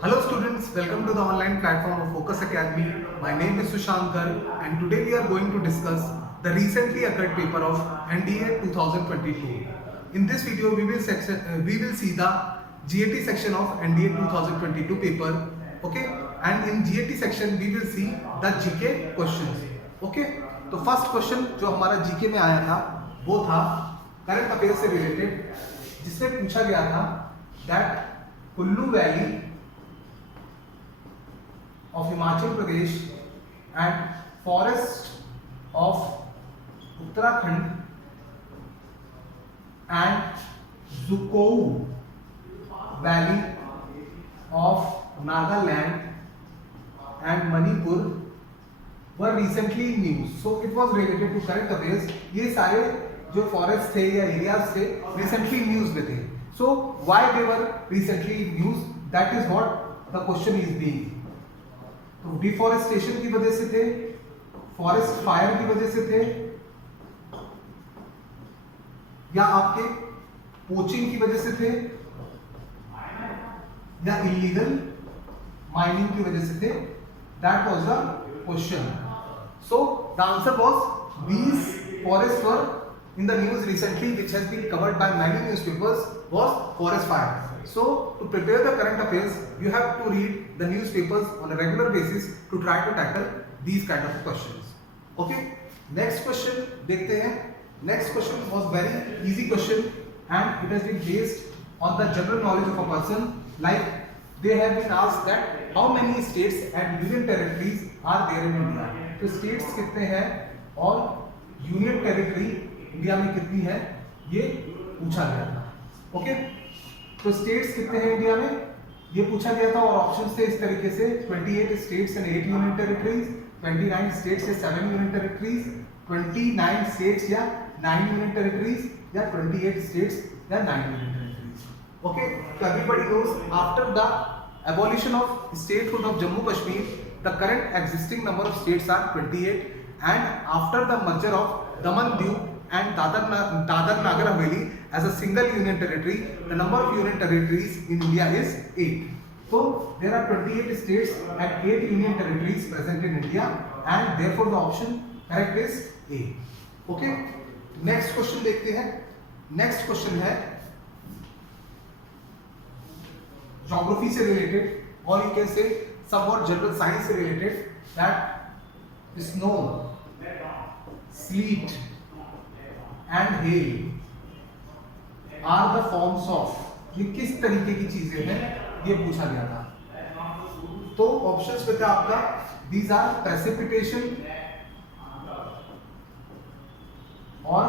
Hello students, welcome to the online platform of Focus Academy. My name is Sushankar and today we are going to discuss the recently occurred paper of NDA 2022. In this video we will see the GAT section of NDA 2022 paper, okay, and in GAT section we will see the GK questions, okay. तो first question जो हमारा GK में आया था वो था current affair से related, जिसमें पूछा गया था that Kullu valley of Himachal Pradesh and forest of Uttarakhand and Zukou Valley of Nagaland and Manipur were recently in news. So it was related to current affairs. ये सारे जो फॉरेस्ट थे या एरियाज थे recently न्यूज में थे. So why they were recently in news? That is what the question is being. तो deforestation की वजह से थे, फॉरेस्ट फायर की वजह से थे, या आपके पोचिंग की वजह से थे, या इलीगल माइनिंग की वजह से थे. That was the question. So the answer was these forest were in the news recently, which has been covered by many newspapers, was forest fire. So to prepare the current affairs, you have to read the newspapers on a regular basis to try to tackle these kind of questions. Okay, next question देखते हैं. Next question was very easy question and it has been based on the general knowledge of a person. Like they have been asked that how many states and union territories are there in India. तो states कितने हैं और union territory India में कितनी है ये पूछा गया था. ओके, तो स्टेट्स कितने हैं इंडिया में ये पूछा गया था और ऑप्शंस थे इस तरीके से 28 states and 8 union territories, 29 states या 7 यूनियन टेरिटरीज, 29 स्टेट्स या 9 यूनियन टेरिटरीज या 28 स्टेट्स या 9 यूनियन टेरिटरीज. ओके, तो everybody knows after the abolition of statehood of Jammu Kashmir the current existing number of states are 28 and after the merger of Daman Diu and Dadar Nagar Haveli as a single union territory, the number of union territories in India is 8. So there are 28 states and 8 union territories present in India and therefore the option correct is A. Okay, next question देखते हैं. Next question है geography से related or you can say somewhat general science से related, that snow, sleet and hail are the forms of, ये किस तरीके की चीजें हैं ये पूछा गया था. तो ऑप्शंस पे था आपका these are precipitation और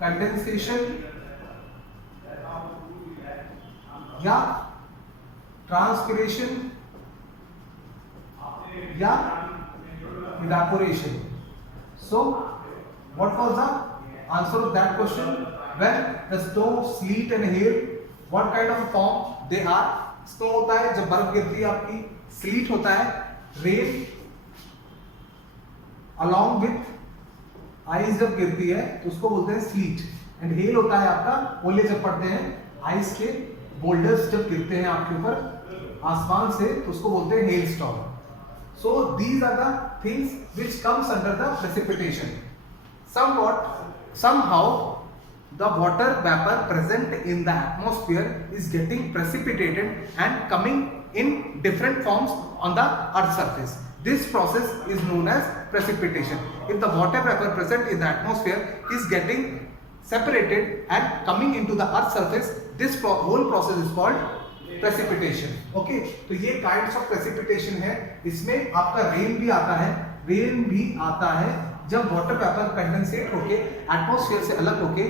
condensation या transpiration या evaporation. So what was the answer of that question? When the snow, sleet and hail, what kind of form they are? Snow होता है जब बर्फ गिरती है आपकी, sleet होता है rain along with ice जब गिरती है तो उसको बोलते हैं sleet, and hail होता है आपका ओले जब पड़ते हैं, ice के boulders जब गिरते हैं आपके ऊपर आसमान से तो उसको बोलते हैं hailstorm. So these are the things which comes under the precipitation. Somehow the water vapor present in the atmosphere is getting precipitated and coming in different forms on the earth's surface. This process is known as precipitation. If the water vapor present in the atmosphere is getting separated and coming into the earth's surface, this whole process is called precipitation. Okay, तो ये kinds of precipitation है. इसमें आपका rain भी आता है, rain भी आता है जब वाटर वेपर कंडेंसेट होके एटमॉस्फेयर से अलग होके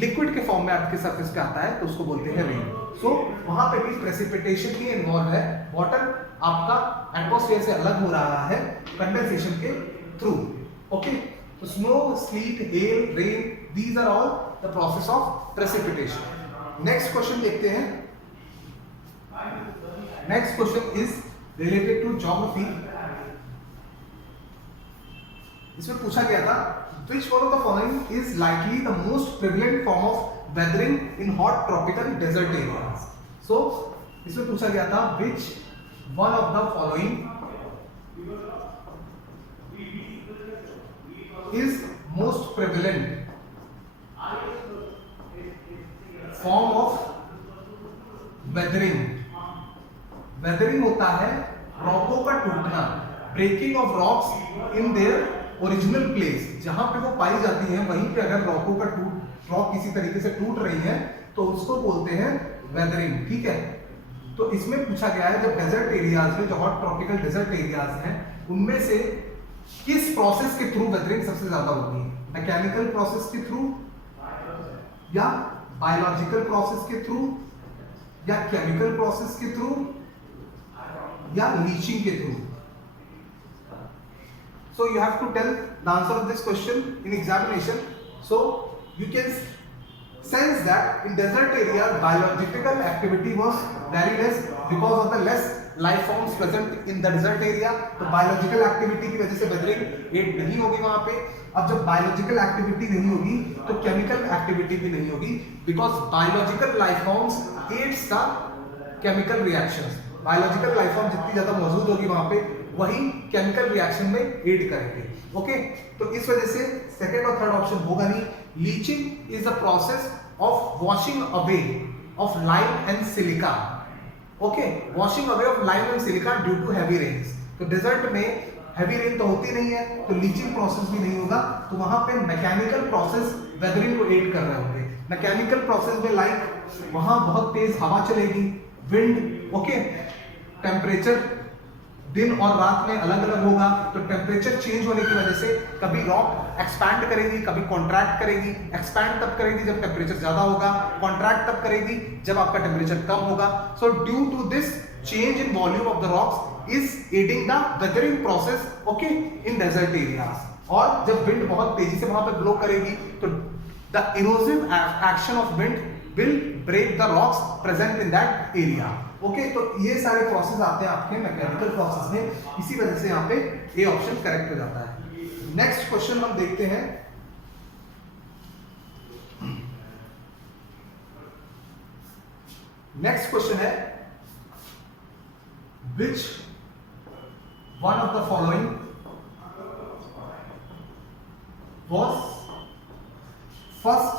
लिक्विड के फॉर्म में आपके सरफेस पे आता है तो उसको बोलते हैं रेन. सो वहां पे भी प्रेसिपिटेशन ही इन्वॉल्व है. वाटर आपका एटमॉस्फेयर से अलग हो रहा है कंडेंसेशन के थ्रू. ओके, तो snow, sleet, hail, rain, these are all the process of precipitation. Next question देखते हैं. Next question is related to geography. इसमें पूछा गया था which one of the following is likely the most prevalent form of weathering in hot tropical desert areas. So इसमें पूछा गया था which one of the following is most prevalent form of weathering. weathering होता है रॉकों का टूटना, breaking off rocks in their original place, जहां पे वो पाई जाती हैं वहीं पे अगर रॉक किसी तरीके से टूट रही है तो उसको बोलते हैं वेदरिंग, ठीक है। तो इसमें पूछा गया है जब डेजर्ट एरियाज में, जो हॉट ट्रॉपिकल डेजर्ट एरियाज हैं, उनमें से किस प्रोसेस के थ्रू वेदरिंग सबसे ज्यादा होती है? मैकेनिकल प्रोसेस के थ्रू, या बायोलॉजिकल प्रोसेस के थ्रू, या केमिकल प्रोसेस के थ्रू, या लीचिंग के through? So you have to tell the answer of this question in examination. So you can sense that in desert areas biological activity was very less because of the less life forms present in the desert area. तो biological activity की वजह से weathering aid नहीं होगी वहाँ पे। अब जब biological activity नहीं होगी तो chemical activity भी नहीं होगी, because biological life forms aids the chemical reactions. biological life form जितनी ज्यादा मौजूद होगी वहाँ पे वही केमिकल रिएक्शन में एड करेंगे। ओके, तो इस वजह से सेकंड और थर्ड ऑप्शन होगा नहीं। Leaching is the process of washing away of lime and silica. Okay, washing away of lime and silica due to heavy rains. तो डेजर्ट में हैवी रेन तो होती नहीं है, तो लीचिंग प्रोसेस भी नहीं होगा, तो वहां पे मैकेनिकल प्रोसेस वेदरिंग को एड कर रहे होंगे। मैकेनिकल प्रोसेस में लाइक वहां बहुत तेज हवा चलेगी, विंड, ओके, टेम्परेचर दिन और रात में अलग अलग होगा, तो टेम्परेचर चेंज होने की वजह से कभी रॉक एक्सपैंड करेगी, कभी कॉन्ट्रैक्ट करेगी। एक्सपैंड तब करेगी जब टेम्परेचर ज्यादा होगा, कॉन्ट्रैक्ट तब करेगी जब आपका टेम्परेचर कम होगा। So due to this change in volume of the rocks is adding the weathering process, okay, in desert areas. और जब विंड बहुत तेजी से वहां पर ब्लो करेगी तो the erosive action of wind will break the rocks present in that area. Okay, तो ये सारे प्रोसेस आते हैं आपके मैकेनिकल प्रोसेस में, इसी वजह से यहाँ पे ए ऑप्शन करेक्ट हो जाता है। नेक्स्ट क्वेश्चन हम देखते हैं। नेक्स्ट क्वेश्चन है which one of the following was first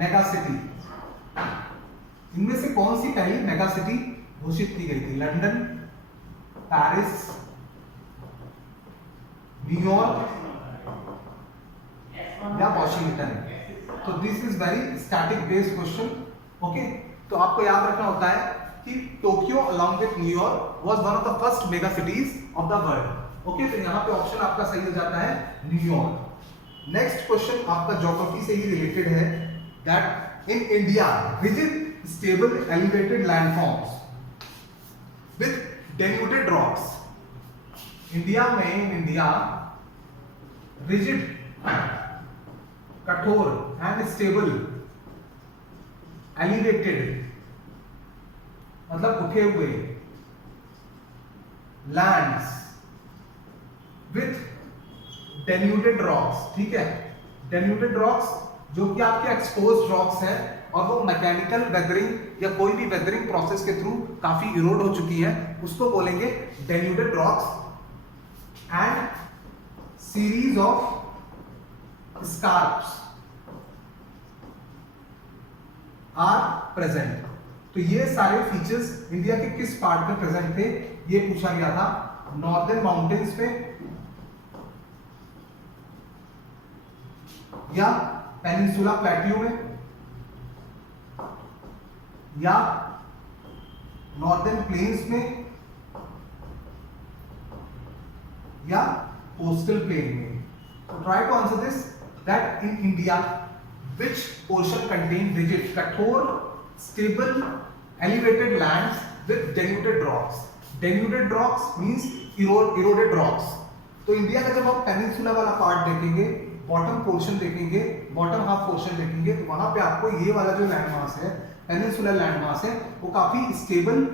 mega city? इनमें से कौन सी पहली मेगा सिटी घोषित की गई थी? लंदन, पेरिस, न्यूयॉर्क या वॉशिंगटन? तो this is very static based question. Okay, तो आपको याद रखना होता है कि Tokyo along with New York was one of the first mega cities of the world. Okay, तो यहाँ पे ऑप्शन आपका सही हो जाता है न्यूयॉर्क। नेक्स्ट क्वेश्चन आपका ज्योग्राफी से ही रिलेटेड है, that in India rigid stable elevated landforms with denuded rocks. India rigid, कठोर एंड स्टेबल, एलिवेटेड मतलब उठे हुए लैंड्स विथ डेन्यूटेड रॉक्स, ठीक है। डेन्यूटेड रॉक्स जो कि आपके एक्सपोज्ड रॉक्स हैं और वो मैकेनिकल वेदरिंग या कोई भी वेदरिंग प्रोसेस के थ्रू काफी इरोड हो चुकी है, उसको बोलेंगे denuded rocks. And series of scarps are present. तो ये सारे फीचर्स इंडिया के किस पार्ट में प्रेजेंट थे, ये पूछा गया था। नॉर्दर्न माउंटेन्स पे या पेनिनसुला प्लेट्यू में या नॉर्दर्न प्लेन्स में या कोस्टल प्लेन में? तो try to answer this, that in India which portion contain rigid, कठोर, stable, elevated lands with denuded rocks. Denuded rocks means eroded rocks. तो इंडिया का जब आप पेनिनसुला वाला पार्ट देखेंगे, बॉटम पोर्शन देखेंगे, बॉटम हाफ पोर्शन देखेंगे, तो वहां पे आपको ये वाला जो लैंड मास है, पेनिनसुलर लैंड मास है, वो काफी स्टेबल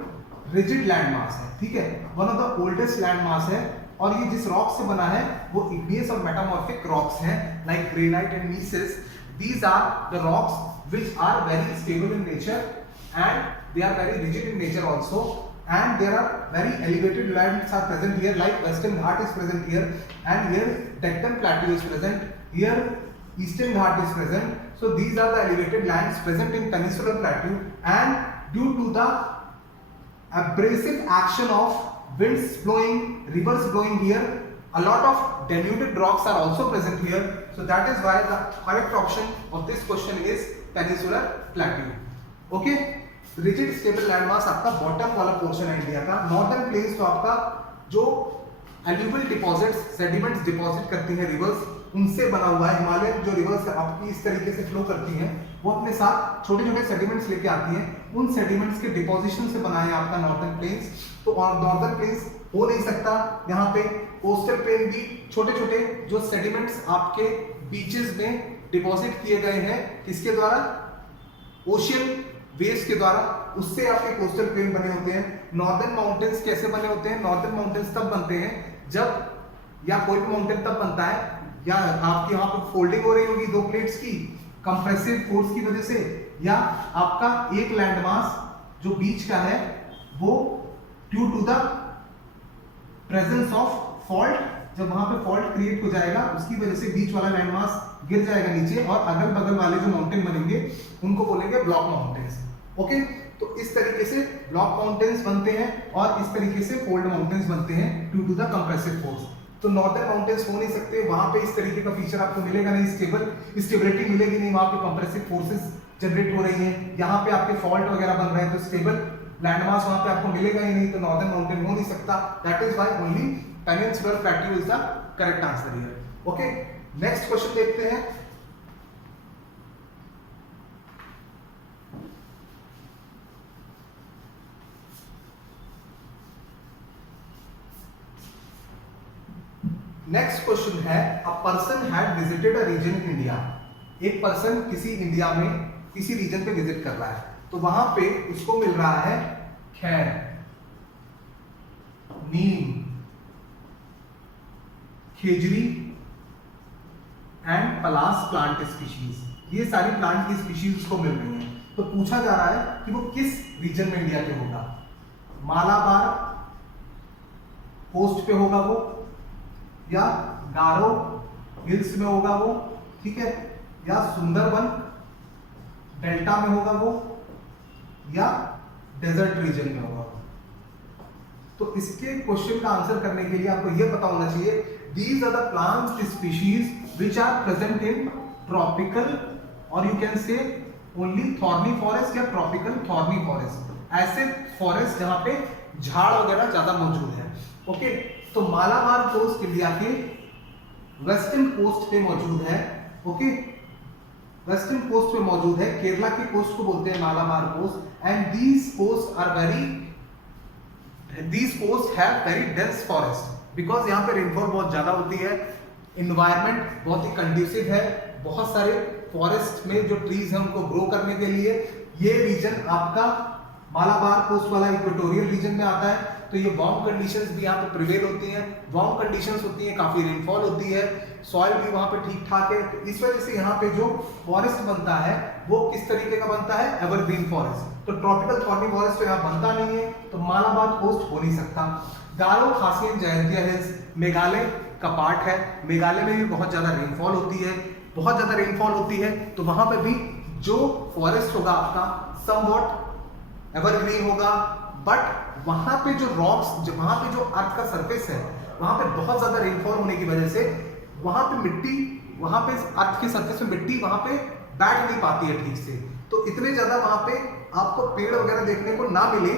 रिजिड लैंड मास है, ठीक है। One of the oldest land mass है, और ये जिस रॉक से बना है वो इग्नियस और मेटामॉर्फिक रॉक्स हैं, like granite and nieces. These are the rocks which are very stable in nature and they are very rigid in nature also, and there are very elevated lands are present here, like Western Ghat is present here, and here Deccan Plateau is present, here Eastern Ghat is present. So these are the elevated lands present in Peninsular Plateau, and due to the abrasive action of winds blowing, rivers blowing here, a lot of denuded rocks are also present here. So that is why the correct option of this question is Peninsular Plateau. Okay, rigid stable landmass आपका bottom वाला portion है India का। Northern plains तो आपका जो alluvial deposits, sediments deposit करती हैं reverse, उनसे बना हुआ है। हिमालय जो रिवर्स आपकी इस तरीके से फ्लो करती हैं, वो अपने साथ छोटे छोटे सेडिमेंट्स लेके आती हैं, उन सेडिमेंट्स के डिपोजिशन से बना है आपका नॉर्दर्न प्लेन्स। तो नॉर्दर्न प्लेन्स हो नहीं सकता यहाँ पे। कोस्टल प्लेन भी छोटे छोटे जो सेडिमेंट्स आपके बीचेस में डिपॉजिट किए गए हैं, किसके द्वारा? ओशियन वेव्स के द्वारा, उससे आपके कोस्टल प्लेन बने होते हैं। नॉर्दर्न माउंटेन्स कैसे बने होते हैं? नॉर्दर्न माउंटेन्स तब बनते हैं जब, या कोई भी माउंटेन तब बनता है या आपकी वहां पर फोल्डिंग हो रही होगी दो प्लेट्स की कंप्रेसिव फोर्स की वजह से, या आपका एक लैंडमास जो बीच का है वो due to the presence of fault, जब वहां पे फॉल्ट क्रिएट हो जाएगा उसकी वजह से बीच वाला लैंडमास गिर जाएगा नीचे, और अगल बगल वाले जो माउंटेन बनेंगे उनको बोलेंगे ब्लॉक माउंटेन्स। ओके, तो इस तरीके से ब्लॉक माउंटेन्स बनते हैं और इस तरीके से फोल्ड माउंटेन्स बनते हैं due to the compressive force. तो नॉर्दर्न माउंटेन्स हो नहीं सकते, वहां पे इस तरीके का फीचर आपको मिलेगा नहीं, स्टेबिलिटी मिलेगी नहीं, वहां पे कंप्रेसिव फोर्सेस जनरेट हो रही हैं, यहाँ पे आपके फॉल्ट वगैरह बन रहे हैं, तो स्टेबल लैंडमास वहां पे आपको मिलेगा ही नहीं, तो नॉर्दर्न माउंटेन हो नहीं सकता। That is why only peninsular plateau is the correct answer here. Okay, next question देखते हैं। नेक्स्ट क्वेश्चन है, a person had visited a region in India. एक पर्सन किसी इंडिया में किसी रीजन पे विजिट कर रहा है, तो वहां पे उसको मिल रहा है खैर, नीम, खेजड़ी एंड पलास प्लांट स्पीशीज। ये सारी प्लांट की स्पीशीज उसको मिल रही हैं। तो पूछा जा रहा है कि वो किस रीजन में इंडिया के होगा। मालाबार कोस्ट पे होगा वो, या गारो हिल्स में होगा वो, ठीक है, या सुंदरबन डेल्टा में होगा वो, या डेजर्ट रीजन में होगा वो। तो इसके क्वेश्चन का आंसर करने के लिए आपको यह पता होना चाहिए, these are the plant species which are present in tropical or you can say only thorny forest या tropical thorny forest, ऐसे फॉरेस्ट जहां पे झाड़ वगैरह ज्यादा मौजूद है। ओके, तो मालाबार कोस्ट इंडिया के वेस्टर्न कोस्ट पे मौजूद है। ओके, वेस्टर्न कोस्ट पे मौजूद है, केरला की कोस्ट को बोलते हैं Malabar coast, and these coast have very dense forest, because यहाँ पे रेनफॉल बहुत ज्यादा होती है, इन्वायरमेंट बहुत ही कंड्यूसिव है, बहुत सारे फॉरेस्ट में जो ट्रीज हैं उनको ग्रो करने के लिए ये रीजन आपका मालाबार कोस्ट वाला इक्वेटोरियल रीजन में आता है। तो ये वार्म कंडीशंस भी यहाँ पे प्रिवेल होती हैं, वार्म कंडीशंस होती हैं, काफी रेनफॉल होती है, सॉइल भी वहाँ पे ठीक ठाक है। तो इस वजह से यहाँ पे जो फॉरेस्ट बनता है वो किस तरीके का बनता है? Evergreen forest. तो ट्रॉपिकल थॉर्नी फॉरेस्ट तो यहाँ बनता नहीं है, तो मालाबार कोस्ट हो नहीं सकता। गारो, खासियन, जयंतिया हिल्स मेघालय का पार्ट है, मेघालय में भी बहुत ज्यादा रेनफॉल होती है, बहुत ज्यादा रेनफॉल होती है, तो वहां पे भी जो फॉरेस्ट होगा आपका समवॉट एवरग्रीन होगा, बट वहां पे जो रॉक्स, वहां पे जो अर्थ का सरफेस है, वहां पे बहुत ज्यादा रेनफॉल होने की वजह से वहां पे मिट्टी, वहां पे अर्थ के सरफेस में मिट्टी वहां पे बैठ नहीं पाती है ठीक से, तो इतने ज्यादा वहां पे आपको पेड़ वगैरह देखने को ना मिले,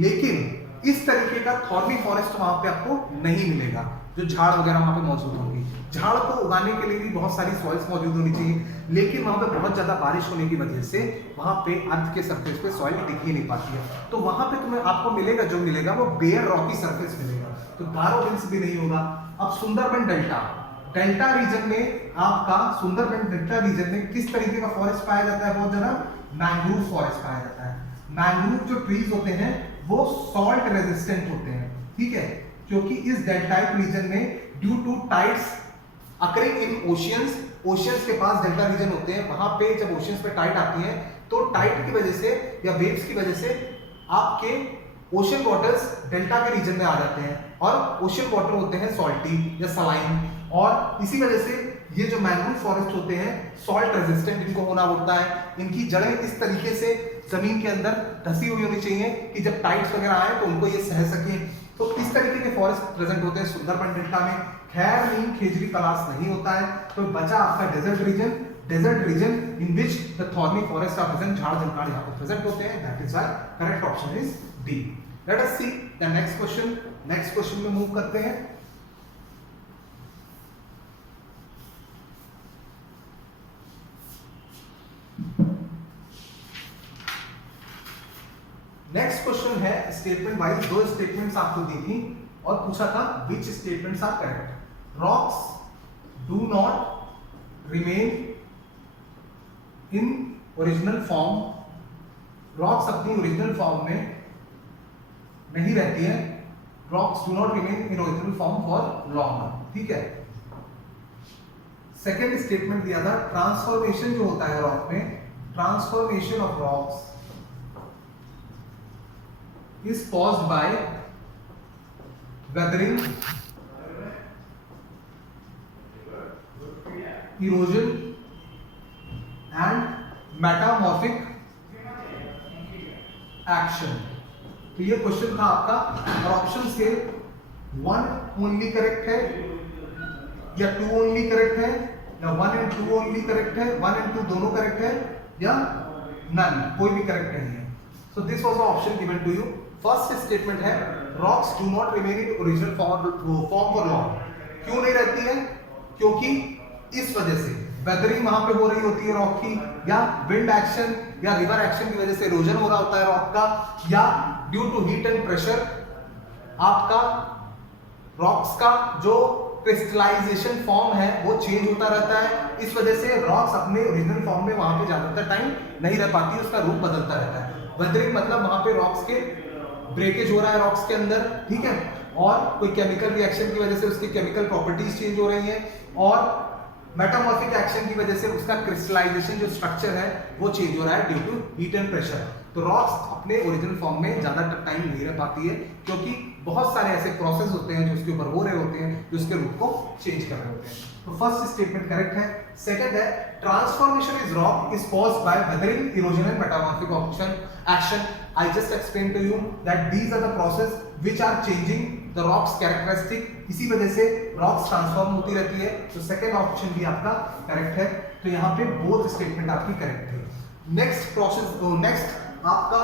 लेकिन इस तरीके का थॉर्नी फॉरेस्ट वहां पे आपको नहीं मिलेगा, जो झाड़ वगैरह वहां पे मौजूद होंगी। झाड़ को उगाने के लिए भी बहुत सारी सॉइल्स मौजूद होनी चाहिए, लेकिन वहां पे बहुत ज्यादा बारिश होने की वजह से वहां पे अर्थ के सरफेस पे सॉइल दिख ही नहीं पाती है, तो वहां पे तुम्हें आपको मिलेगा, जो मिलेगा वो बेयर रॉकी सरफेस मिलेगा, तो गारो हिल्स भी नहीं होगा। अब सुंदरबन डेल्टा, डेल्टा रीजन में आपका सुंदरबन डेल्टा रीजन में किस तरीके का फॉरेस्ट पाया जाता है? बहुत ज्यादा मैंग्रोव फॉरेस्ट पाया जाता है। मैंग्रोव जो ट्रीज होते हैं वो सॉल्ट रेजिस्टेंट होते हैं, ठीक है, क्योंकि इस डेल्टाइक रीजन में due to tides occurring in oceans oceans के पास डेल्टा रीजन होते हैं, वहां पे जब ओशियंस पे टाइड आती है तो टाइड की वजह से या वेव्स की वजह से आपके ओशियन वाटर्स डेल्टा के रीजन में आ जाते हैं और ओशियन वाटर होते हैं सॉल्टी या सलाइन, और इसी वजह से ये जो मैंग्रोव फॉरेस्ट होते हैं सॉल्ट रेजिस्टेंट इनको होना होता है। इनकी जड़ें इस तरीके से जमीन के अंदर धसी हुई होनी चाहिए कि जब टाइड्स वगैरह आए तो उनको ये सह सके। तो इस तरीके के फॉरेस्ट प्रेजेंट होते हैं सुंदरबन डेल्टा में। खैर नीम खेजड़ी पलास नहीं होता है, तो बचा आपका desert region in which the thorny forest are present, झाड़ जंगल यहाँ पर प्रेजेंट होते हैं। That is why correct option is D. Let us see the next question. Next question में मूव करते हैं। नेक्स्ट क्वेश्चन है स्टेटमेंट वाइज। दो स्टेटमेंट्स आपको दी थी और पूछा था which statements are correct. Rocks do not remain in original form. Rocks अपनी ओरिजिनल फॉर्म में नहीं रहती है। Rocks do not remain in original form for long, ठीक है। सेकेंड स्टेटमेंट दिया था ट्रांसफॉर्मेशन जो होता है रॉक में, transformation of rocks is caused by weathering, erosion and metamorphic action। तो ये क्वेश्चन था आपका और ऑप्शन से 1 ओनली करेक्ट है या 2 ओनली करेक्ट है या 1 and 2 ओनली करेक्ट है, 1 and 2 दोनों करेक्ट है या नन, कोई भी करेक्ट नहीं है। So this was the option given to you। First statement है rocks do not remain in original form for long. क्यों नहीं रहती है? क्योंकि इस वजह से वेदरिंग वहां पे हो रही होती है रॉक की, या विंड एक्शन या रिवर एक्शन की वजह से इरोजन हो रहा होता है रॉक का, या due to heat and pressure आपका रॉक्स का जो क्रिस्टलाइजेशन फॉर्म है वो चेंज होता रहता है। इस वजह से रॉक्स अपने ओरिजिनल फॉर्म में वहां पे ज्यादातर टाइम नहीं रह पाती, उसका रूप बदलता रहता है। वेदरिंग मतलब वहां पे रॉक्स के ब्रेकेज हो रहा है रॉक्स के अंदर, ठीक है, और कोई केमिकल रिएक्शन की वजह से उसकी केमिकल प्रॉपर्टीज चेंज हो रही हैं, और मेटामॉर्फिक एक्शन की वजह से उसका क्रिस्टलाइजेशन जो स्ट्रक्चर है वो चेंज हो रहा है due to heat and pressure. तो रॉक्स अपने ओरिजिनल फॉर्म में ज्यादा टाइम नहीं रह पाती है क्योंकि बहुत सारे ऐसे प्रोसेस होते हैं जो उसके ऊपर हो रहे होते हैं जो उसके रूप को चेंज कर रहे होते हैं। तो फर्स्ट स्टेटमेंट करेक्ट है। सेकंड है transformation is rock is caused by weathering, erosion and metamorphic action. I just explained to you that these are the process which are changing the rocks characteristic। इसी वजह से rocks transform होती रहती है। तो second option भी आपका correct है। तो यहाँ पे बोथ स्टेटमेंट आपकी करेक्ट है। नेक्स्ट प्रोसेस, नेक्स्ट आपका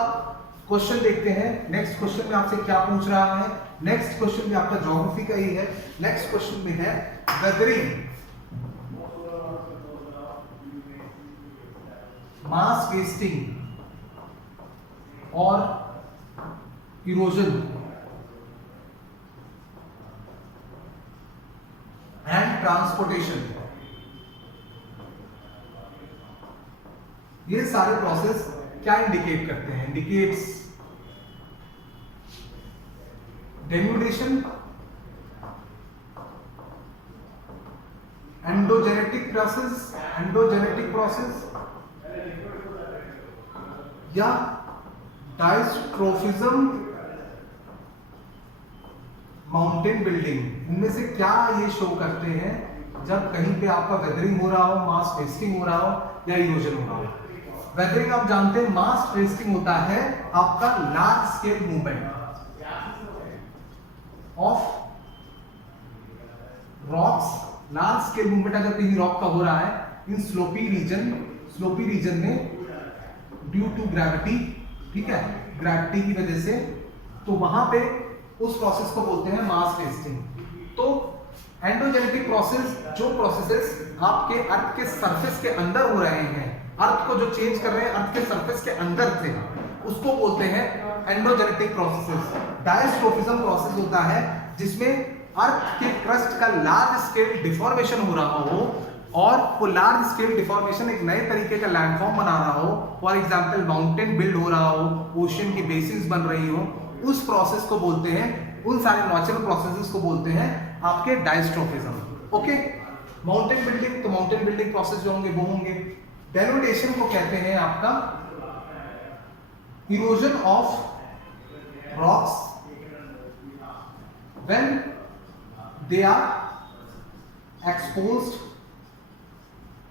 क्वेश्चन देखते हैं। नेक्स्ट क्वेश्चन में आपसे क्या पूछ रहा है? नेक्स्ट क्वेश्चन में आपका ज्योग्राफी का ही है। नेक्स्ट क्वेश्चन में है वेदरिंग, मास वेस्टिंग और इरोजन एंड ट्रांसपोर्टेशन। ये सारे प्रोसेस क्या इंडिकेट करते हैं? इंडिकेट्स डेन्यूडेशन, एंडोजेनेटिक प्रोसेस या डायस्ट्रोफिज्म, माउंटेन बिल्डिंग। इनमें से क्या ये शो करते हैं जब कहीं पे आपका वेदरिंग हो रहा हो, मास वेस्टिंग हो रहा हो या इरोजन हो रहा हो? वेदरिंग आप जानते हैं, मास वेस्टिंग होता है आपका large scale movement of rocks. Large scale movement अगर कहीं रॉक का हो रहा है इन स्लोपी रीजन में ड्यू टू ग्रेविटी, ठीक है, ग्रेविटी की वजह से, तो वहां पे उस प्रोसेस को बोलते हैं मास वेस्टिंग। तो एंडोजेनेटिक प्रोसेस, जो प्रोसेसेस आपके अर्थ के सरफेस के अंदर हो रहे हैं, अर्थ को जो चेंज कर रहे हैं अर्थ के सरफेस के अंदर से, उसको बोलते हैं एंडोजेनेटिक प्रोसेसेस। डायस्ट्रोफिज्म प्रोसेस होता है जिसमें अर्थ के क्रस्ट का लार्ज स्केल डिफॉर्मेशन हो रहा हो और वो लार्ज स्केल डिफॉर्मेशन एक नए तरीके का लैंडफॉर्म बना रहा हो। फॉर एग्जांपल माउंटेन बिल्ड हो रहा हो, ओशियन की बेसिस बन रही हो, उस प्रोसेस को बोलते हैं, उन सारे नेचुरल प्रोसेसेस को बोलते हैं आपके डायस्ट्रोफिज्म। ओके, माउंटेन बिल्डिंग, तो माउंटेन बिल्डिंग प्रोसेस जो होंगे वो होंगे। डेनुडेशन को कहते हैं आपका erosion of rocks when they are exposed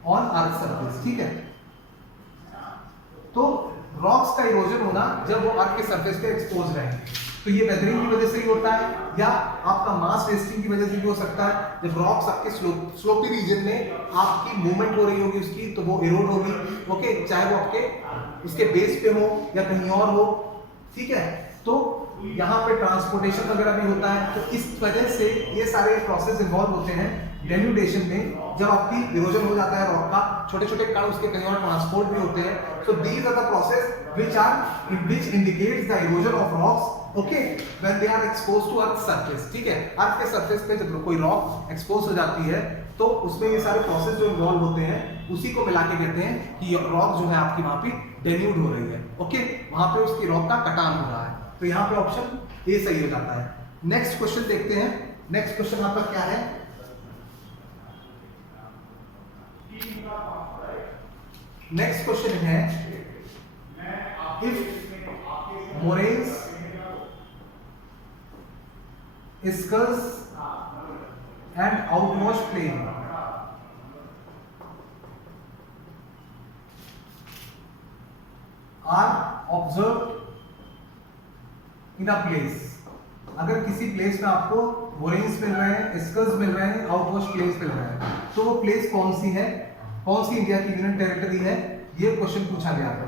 on earth surface, ठीक है। तो रॉक्स का इरोजन होना जब वो अर्थ के सरफेस पे एक्सपोज रहेंगे, तो ये वेदरिंग की वजह से ही होता है, या आपका मास वेस्टिंग की वजह से भी हो सकता है। जब रॉक्स आपके स्लोपी रीजन में आपकी मूवमेंट हो रही होगी उसकी, तो वो इरोड होगी, ओके, चाहे वो आपके उसके बेस पे हो या कहीं और हो, ठीक है। तो यहाँ पे ट्रांसपोर्टेशन वगैरह भी होता है, तो इस वजह से ये सारे प्रोसेस इन्वॉल्व होते हैं डेन्यूडेशन में। जब आपकी इरोजन हो जाता है रॉक का, छोटे छोटे कण उसके कहीं और ट्रांसपोर्ट भी होते हैं। So these are the process which indicates the erosion of rocks, okay, when they are exposed to earth surface, ठीक है। अर्थ के सरफेस पे जब कोई रॉक एक्सपोज हो जाती है तो उसमें ये सारे प्रोसेस जो इन्वॉल्व होते हैं उसी को मिला के कहते हैं कि रॉक जो है आपकी वहां पे डेन्यूड हो रही है, ओके, वहां पे उसकी रॉक का कटान हो रहा है। तो यहाँ पे ऑप्शन ए सही हो जाता है। नेक्स्ट क्वेश्चन देखते हैं। नेक्स्ट क्वेश्चन आपका क्या है? नेक्स्ट क्वेश्चन है, if moraines, eskers and outwash plain are observed in a place, अगर किसी प्लेस में आपको मोरेन्स मिल रहे हैं, एस्कर्स मिल रहे हैं, आउटवॉश प्लेस मिल रहे हैं, तो वो प्लेस कौन सी है, कौन सी इंडिया की यूनियन टेरिटरी है, ये क्वेश्चन पूछा गया था,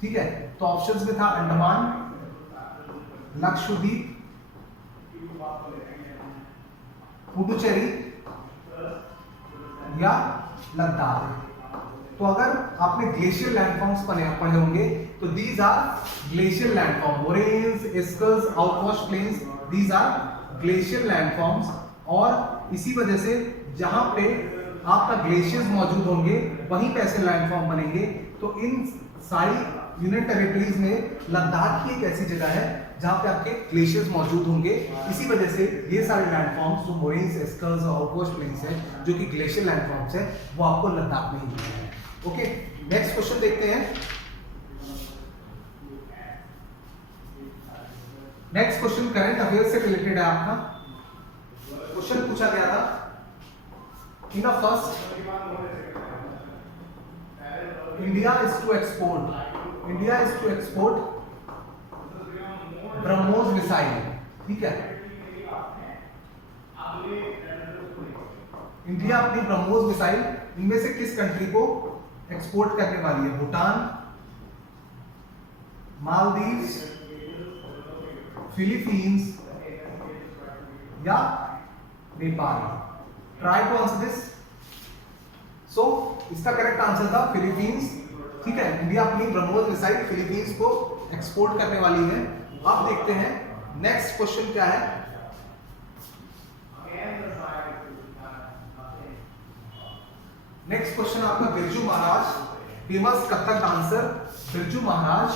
ठीक है। तो ऑप्शंस में था अंडमान, लक्षद्वीप, पुडुचेरी या लद्दाख। तो अगर आपने ग्लेशियर लैंडफॉर्म्स पढ़े होंगे तो these are glacier landform, moraines, eskers, outwash plains, these are glacier landforms. और इसी वजह से जहां पे आपका ग्लेशियर्स मौजूद होंगे वहीं पे ऐसे लैंडफॉर्म बनेंगे। तो इन सारी यूनियन टेरिटरीज में लद्दाख ही एक ऐसी जगह है जहां पे आपके ग्लेशियर्स मौजूद होंगे। इसी वजह से ये सारे लैंडफॉर्म्स जो मोरेन्स, एस्कर्स और आउटवॉश प्लेन्स हैं जो कि ग्लेशियर लैंडफॉर्म्स हैं वो आपको लद्दाख में ही मिलते हैं, ओके। नेक्स्ट क्वेश्चन देखते हैं। नेक्स्ट क्वेश्चन करंट अफेयर्स से रिलेटेड है आपका। क्वेश्चन पूछा गया था, in the first India is to export BrahMos missile, ठीक है। इंडिया अपनी ब्रह्मोस मिसाइल इनमें से किस कंट्री को एक्सपोर्ट करने वाली है? भूटान, मालदीव्स, फिलीपींस या Nepal? Try to answer this. So इसका करेक्ट आंसर था फिलीपींस, ठीक है। इंडिया अपनी ब्रह्मोस मिसाइल फिलीपींस को एक्सपोर्ट करने वाली है। अब देखते हैं नेक्स्ट क्वेश्चन क्या है। नेक्स्ट क्वेश्चन आपका, बिरजू महाराज, फेमस कथक डांसर बिरजू महाराज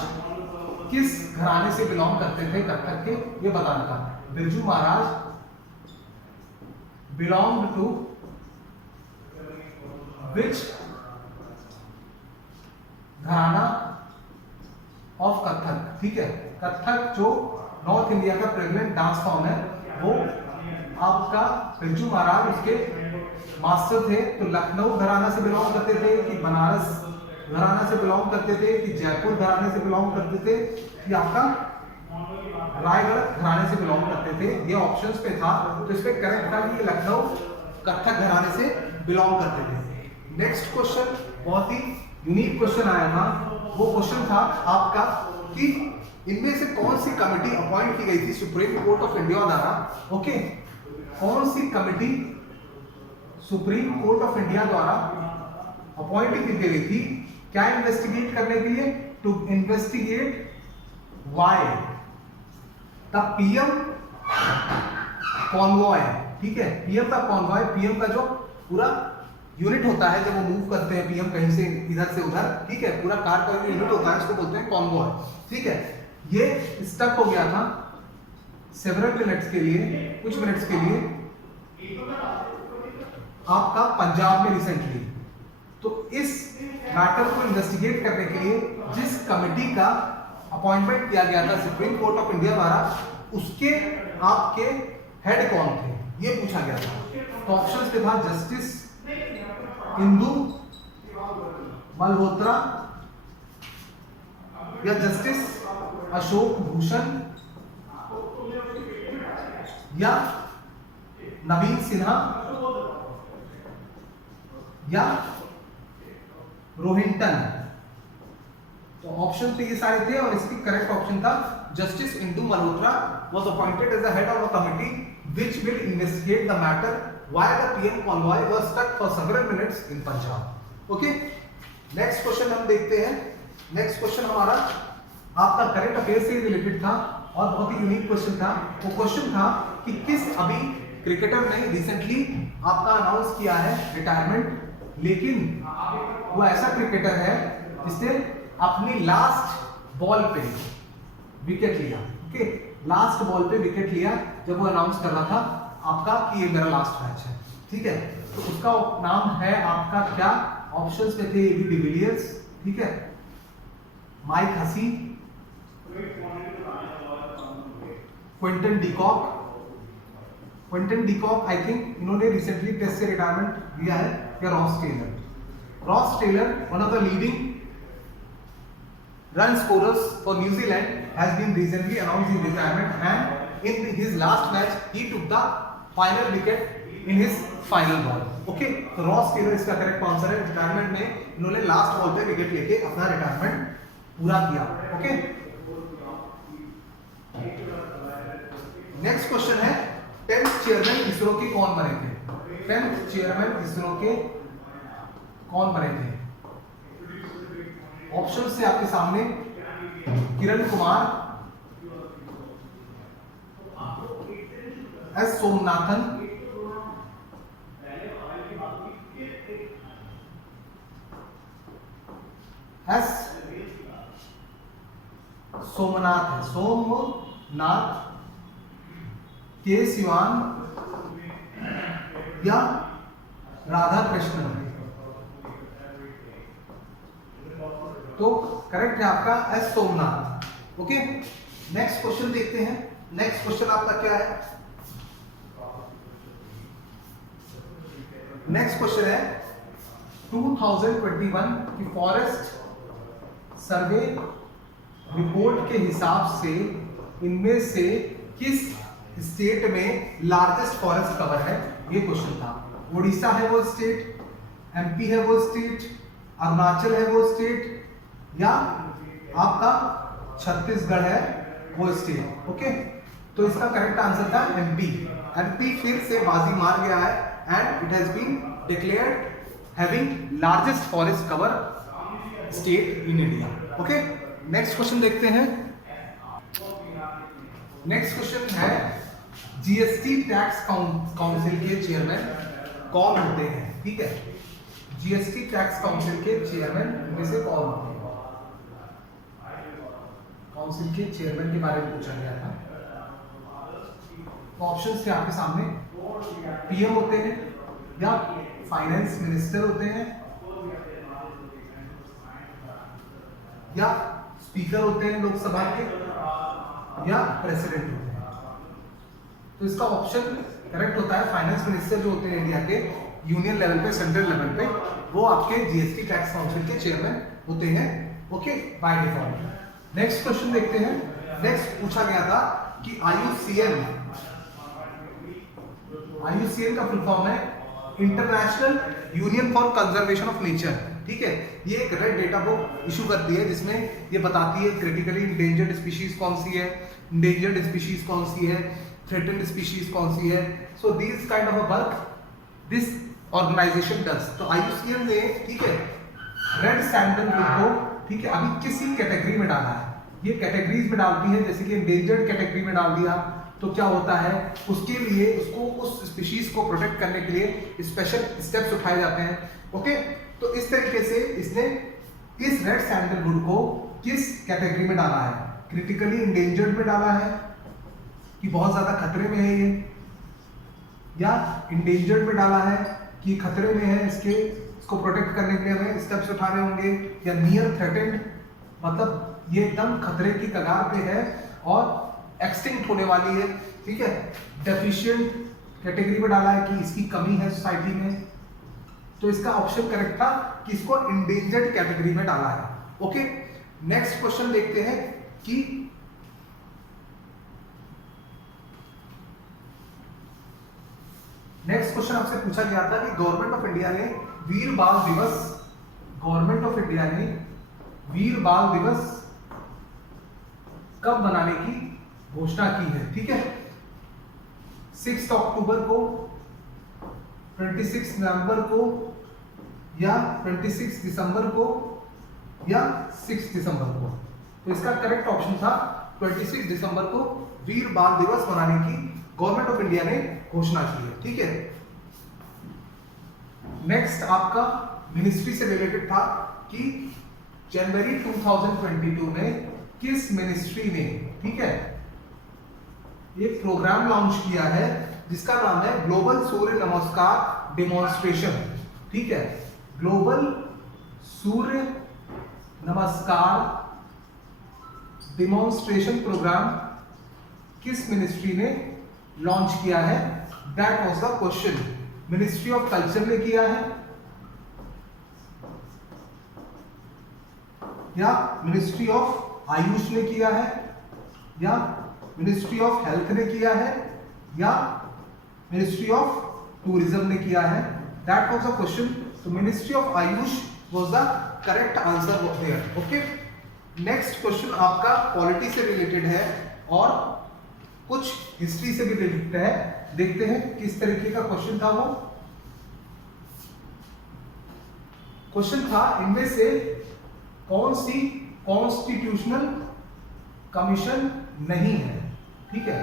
किस घराने से बिलोंग करते थे कथक के, ये बताना था। बिरजू महाराज बिलोंग टू विच घराना ऑफ कथक, ठीक है। कथक जो नॉर्थ इंडिया का प्रेवलेंट डांस फॉर्म है वो आपका बिरजू महाराज उसके मास्टर थे। तो लखनऊ घराना से बिलोंग करते थे कि बनारस घराना से बिलोंग करते थे कि जयपुर घराने से बिलोंग करते थे कि आपका रायगढ़ घराने से बिलोंग करते थे? ये ऑप्शंस पे था, तो इस पे करेक्ट था कि लखनऊ कथक घराने से बिलोंग करते थे। नेक्स्ट क्वेश्चन बहुत ही यूनिक क्वेश्चन आया था। वो क्वेश्चन था आपका कि इनमें से कौन सी कमेटी अपॉइंट की गई थी सुप्रीम कोर्ट ऑफ इंडिया द्वारा, ओके, कौन सी committee supreme court of India द्वारा अपॉइंट की गई थी क्या इन्वेस्टिगेट करने के लिए? To investigate why the PM convoy, ठीक है। पीएम का कॉन्वॉय, पीएम का जो पूरा यूनिट होता है जब वो मूव करते हैं पीएम कहीं से इधर से उधर, ठीक है, पूरा कार का यूनिट होता है, इसको बोलते हैं कॉन्वॉय, ठीक है। ये स्टक हो गया था सेवरल मिनट्स के लिए, कुछ मिनट्स के लिए आपका पंजाब में रिसेंटली। तो इस मैटर को इन्वेस्टिगेट करने के लिए जिस कमेटी का अपॉइंटमेंट किया गया था सुप्रीम कोर्ट ऑफ इंडिया द्वारा, उसके आपके हेड कौन थे, ये पूछा गया था। तो ऑप्शंस के था जस्टिस इंदु मल्होत्रा या जस्टिस अशोक भूषण या नवीन सिन्हा या रोहिंटन। तो ऑप्शन पे ये सारे थे और इसकी करेक्ट ऑप्शन था justice Indu Malhotra was appointed as the head of a committee which will investigate the matter why the PM convoy was stuck for several minutes in Punjab. Okay, next question हम देखते हैं। नेक्स्ट क्वेश्चन हमारा आपका current affair से related था और बहुत ही unique question था। वो क्वेश्चन था कि किस अभी क्रिकेटर ने रिसेंटली आपका अनाउंस किया है रिटायरमेंट, लेकिन वो ऐसा क्रिकेटर है जिसने अपनी लास्ट बॉल पे विकेट लिया। ओके, लास्ट बॉल पे विकेट लिया जब वो अनाउंस कर रहा था आपका कि ये मेरा लास्ट मैच है। ठीक है, तो उसका नाम है आपका क्या, ऑप्शंस में थे एबी डिविलियर्स, ठीक है, Mike Hussey, Quinton de Kock. Quinton de Kock I think इन्होंने रिसेंटली टेस्ट से रिटायरमेंट लिया है, या Ross Taylor. Ross Taylor one of the leading run scorers for New Zealand has been recently announced his retirement, and in his last match he took the final wicket in his final ball. Okay, तो Ross Taylor इसका correct answer है। Retirement में इन्होंने last ball पे wicket लेके अपना retirement पूरा किया। ओके, नेक्स्ट क्वेश्चन है 10th चेयरमैन इसरो के कौन बने थे। 10th चेयरमैन इसरो के कौन बने थे? ऑप्शन से आपके सामने किरण कुमार, एस सोमनाथन, एस सोमनाथ है, सोमनाथ, के सिवान या राधा कृष्णन। तो करेक्ट है आपका S Somnath. Okay, next question देखते हैं। नेक्स्ट क्वेश्चन आपका क्या है? नेक्स्ट क्वेश्चन है 2021 की फॉरेस्ट सर्वे रिपोर्ट के हिसाब से इनमें से किस स्टेट में लार्जेस्ट फॉरेस्ट कवर है? ये क्वेश्चन था। उड़ीसा है वो स्टेट, एमपी है वो स्टेट, अरुणाचल है वो स्टेट, या आपका छत्तीसगढ़ है वो स्टेट। ओके, तो इसका करेक्ट आंसर था एमपी। एमपी फिर से बाजी मार गया है and it has been declared having largest forest cover state in India. Okay, next question देखते हैं। नेक्स्ट क्वेश्चन है जीएसटी टैक्स काउंसिल के चेयरमैन कौन होते हैं? ठीक है, जीएसटी टैक्स काउंसिल के चेयरमैन में से कौन होते हैं? काउंसिल के चेयरमैन के बारे में पूछा गया था। ऑप्शंस थे आपके सामने, पीएम होते हैं या फाइनेंस मिनिस्टर होते हैं या स्पीकर होते हैं लोकसभा के या प्रेसिडेंट होते हैं। तो इसका ऑप्शन करेक्ट होता है फाइनेंस मिनिस्टर जो होते हैं इंडिया के यूनियन लेवल पे, सेंट्रल लेवल पे, वो आपके जीएसटी टैक्स काउंसिल के चेयरमैन होते हैं। Okay, by default. Next question देखते हैं। नेक्स्ट पूछा गया था कि आईयूसीएन का फुल फॉर्म है international union for conservation of nature. ठीक है, ये एक रेड डेटा बुक इशू करती है जिसमें ये बताती है क्रिटिकली इंडेंजर्ड स्पीशीज कौन सी है, इंडेंजर्ड स्पीशीज कौन सी है, थ्रेटेंड स्पीशीज कौन सी है। So this kind of a work this organisation does. तो आईयूसीएन ने, ठीक है, रेड सैंडलवुड को, ठीक है, अभी किसी कैटेगरी में डाला है। ये कैटेगरीज में डालती है, जैसे कि इंडेंजर्ड कैटेगरी में डाल दिया तो क्या होता है, उसके लिए उसको उस स्पीशीज को प्रोटेक्ट करने के लिए स्पेशल स्टेप्स उठाए जाते हैं। ओके, तो इस तरीके से इसने इस रेड सैंडलवुड को किस कैटेगरी में डाला है? क्रिटिकली इंडेंजर्ड में डाला है कि बहुत ज्यादा खतरे में है ये, या इंडेंजर्ड में डाला है, कि खतरे में है, इसको प्रोटेक्ट करने के लिए हमें स्टेप्स उठाने होंगे, या नियर थ्रेटेंड मतलब ये एकदम खतरे की कगार पे है और एक्सटिंक्ट होने वाली है, ठीक है। डेफिशिएंट कैटेगरी में डाला है कि इसकी कमी है सोसाइटी में, तो इसका ऑप्शन करेक्ट था कि इसको इंडेंजर्ड कैटेगरी में डाला है। ओके, नेक्स्ट क्वेश्चन देखते हैं कि नेक्स्ट क्वेश्चन आपसे पूछा गया था कि गवर्नमेंट ऑफ इंडिया ने वीर बाल दिवस कब मनाने की घोषणा की है, ठीक है। 6 अक्टूबर को, 26 नवंबर को, या 26 दिसंबर को, या 6 दिसंबर को। तो इसका करेक्ट ऑप्शन था 26 दिसंबर को वीर बाल दिवस मनाने की गवर्नमेंट ऑफ इंडिया ने घोषणा की है, ठीक है। नेक्स्ट आपका मिनिस्ट्री से रिलेटेड था कि जनवरी 2022 में किस मिनिस्ट्री ने, ठीक है, एक प्रोग्राम लॉन्च किया है जिसका नाम है ग्लोबल सूर्य नमस्कार डेमोन्स्ट्रेशन, ठीक है। ग्लोबल सूर्य नमस्कार डेमोन्स्ट्रेशन प्रोग्राम किस मिनिस्ट्री ने लॉन्च किया है, that was the question. Ministry of culture ने किया है, या मिनिस्ट्री ऑफ आयुष ने किया है, या मिनिस्ट्री ऑफ हेल्थ ने किया है, या मिनिस्ट्री ऑफ टूरिज्म ने किया है, दैट वाज द क्वेश्चन। तो ministry of Ayush was the correct answer here. Okay, next question आपका पॉलिटी से रिलेटेड है और कुछ हिस्ट्री से भी रिलेटेड है। देखते हैं किस तरीके का क्वेश्चन था वो। क्वेश्चन था इनमें से कौन सी कॉन्स्टिट्यूशनल कमीशन नहीं है, ठीक है।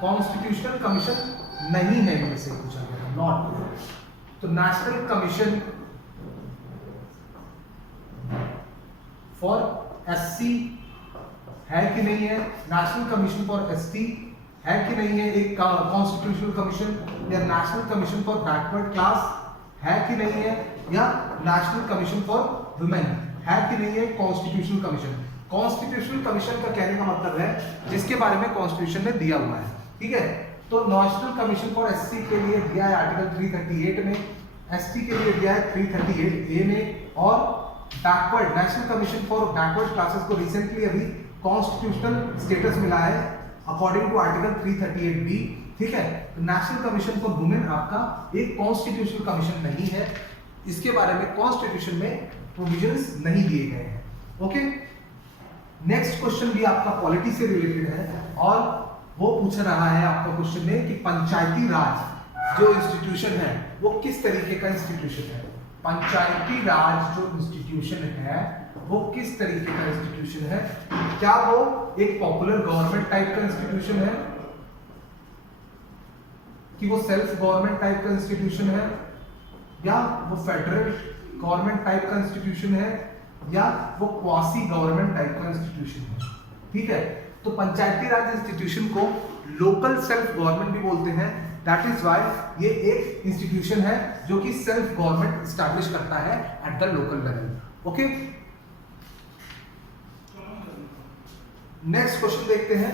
कॉन्स्टिट्यूशनल कमीशन नहीं है इनमें से पूछा गया, नॉट। तो नेशनल कमीशन फॉर एससी है कि नहीं है, नेशनल कमीशन फॉर एसटी है कि नहीं है एक कॉन्स्टिट्यूशनल कमीशन, या national commission for backward class है कि नहीं है, या नेशनल कमीशन फॉर वुमेन है कि नहीं है कॉन्स्टिट्यूशनल कमीशन। कॉन्स्टिट्यूशनल कमीशन का कहने का मतलब है जिसके बारे में कॉन्स्टिट्यूशन में दिया हुआ है, ठीक है। तो नेशनल कमीशन फॉर एससी के लिए दिया है आर्टिकल 338 में, एसटी के लिए दिया है 338A में, और backward national commission for backward classes को रिसेंटली अभी कॉन्स्टिट्यूशनल स्टेटस मिला है अकॉर्डिंग टू आर्टिकल 338B, ठीक है। तो नेशनल कमीशन फॉर वुमेन आपका एक कॉन्स्टिट्यूशनल कमीशन नहीं है, इसके बारे में कॉन्स्टिट्यूशन में प्रोविजंस नहीं दिए गए हैं। ओके, नेक्स्ट क्वेश्चन भी आपका पॉलिटी से रिलेटेड है और वो पूछ रहा है आपका क्वेश्चन में कि पंचायती राज जो इंस्टीट्यूशन है वो किस तरीके का इंस्टीट्यूशन है। पंचायती राज जो इंस्टीट्यूशन है वो किस तरीके का इंस्टीट्यूशन है, क्या वो एक पॉपुलर गवर्नमेंट टाइप का इंस्टीट्यूशन है, कि वो सेल्फ गवर्नमेंट टाइप का इंस्टीट्यूशन है, या वो फेडरल गवर्नमेंट टाइप का इंस्टीट्यूशन है, या वो क्वासी गवर्नमेंट टाइप का इंस्टीट्यूशन है, ठीक है। तो पंचायती राज इंस्टीट्यूशन को लोकल सेल्फ गवर्नमेंट भी बोलते हैं, दैट इज व्हाई ये एक इंस्टीट्यूशन है जो कि सेल्फ गवर्नमेंट एस्टैब्लिश करता है at the local level. Okay, next question देखते हैं।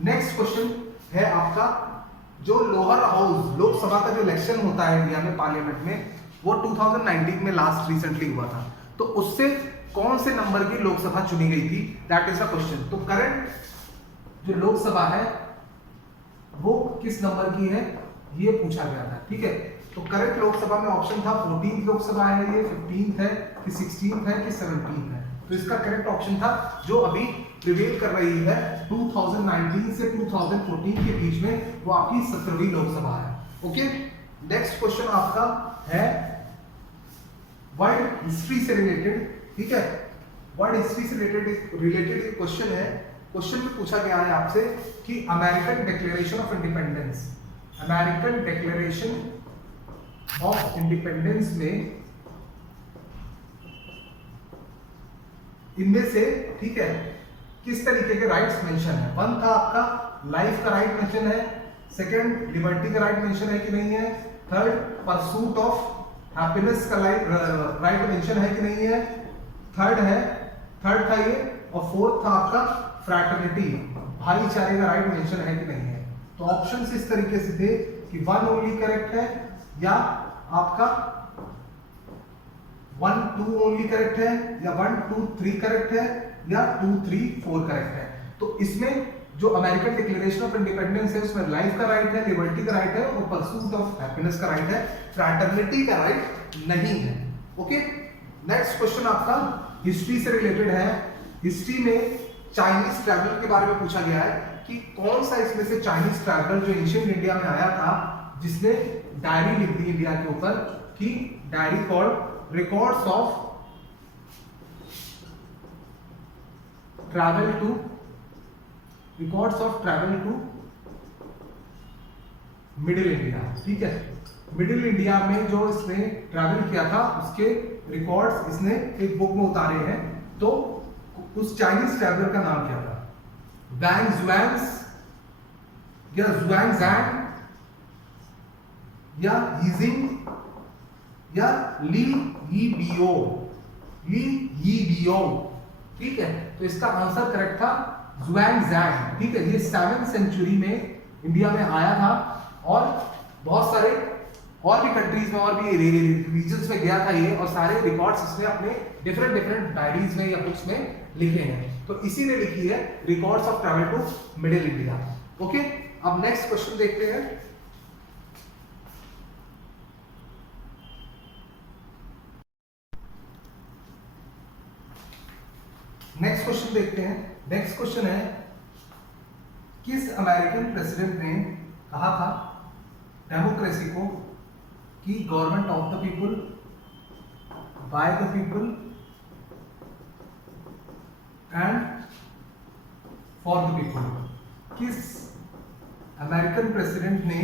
नेक्स्ट क्वेश्चन है आपका जो लोअर हाउस लोकसभा का जो इलेक्शन होता है इंडिया में पार्लियामेंट में, वो 2019 में लास्ट रिसेंटली हुआ था, तो उससे कौन से नंबर की लोकसभा चुनी गई थी, दैट इज द क्वेश्चन। तो करंट जो लोकसभा है वो किस नंबर की है ये पूछा गया था, ठीक है। तो करंट लोकसभा में ऑप्शन था 14th लोकसभा है, ये 15th है कि 16th है कि 17th है। तो इसका करेक्ट ऑप्शन था जो अभी प्रिवेल कर रही है 2019 से 2014 के बीच में, वो आपकी 17वीं लोकसभा है। ओके, नेक्स्ट क्वेश्चन आपका है वर्ल्ड हिस्ट्री से रिलेटेड, ठीक है। वर्ल्ड हिस्ट्री से रिलेटेड क्वेश्चन है। क्वेश्चन में पूछा गया है आपसे कि American declaration of independence, American declaration of independence में इनमें से, ठीक है, किस तरीके के राइट्स मेंशन है। वन था आपका लाइफ का राइट मेंशन है, सेकंड लिबर्टी का राइट मेंशन है कि नहीं है, थर्ड, परसूट ऑफ हैप्पीनेस का राइट मेंशन है कि नहीं है, थर्ड था ये, और फोर्थ था आपका फ्रैटर्निटी, भाईचारे का राइट मेंशन है कि नहीं है। तो ऑप्शंस इस तरीके से थे कि 1 ओनली करेक्ट है, या आपका 1 2 ओनली करेक्ट है, या 1 2 3 करेक्ट है, या 2 3 4 करेक्ट है। तो इसमें जो अमेरिकन डिक्लेरेशन ऑफ इंडिपेंडेंस है उसमें लाइफ का राइट है, लिबर्टी का राइट है, और परसूट ऑफ हैप्पीनेस का राइट है, फ्रैटर्निटी का राइट नहीं है। ओके, नेक्स्ट क्वेश्चन आपका हिस्ट्री से रिलेटेड है। हिस्ट्री में चाइनीज ट्रैवलर के बारे में पूछा गया है कि कौन सा इसमें से चाइनीज ट्रैवलर जो एंशिएंट इंडिया में आया था जिसने डायरी लिख दी इंडिया के ऊपर, कि diary called records of travel to middle India. ठीक है, मिडिल इंडिया में जो इसने ट्रैवल किया था उसके रिकॉर्ड्स इसने एक बुक में उतारे हैं। तो उस चाइनीज ट्रैवलर का नाम क्या था? वैंग जुआंग्स, या जुआंगजैंग, या यीजिंग, या ली यीबियो। ठीक है, तो इसका आंसर करेक्ट था जुआंगजैंग। ठीक है, ये 7वीं सेंचुरी में इंडिया में आया था और बहुत सारे और भी कंट्रीज में और भी रीजन्स में गया था ये, और सारे रिकॉर्ड्स इसने अपने डिफरेंट डायरीज में या बुक्स में लिखे हैं। तो इसी ने लिखी है records of travel to middle India. Okay, अब नेक्स्ट क्वेश्चन देखते हैं। नेक्स्ट क्वेश्चन है, किस अमेरिकन प्रेसिडेंट ने कहा था डेमोक्रेसी को कि government of the people, by the people and for the people? किस अमेरिकन प्रेसिडेंट ने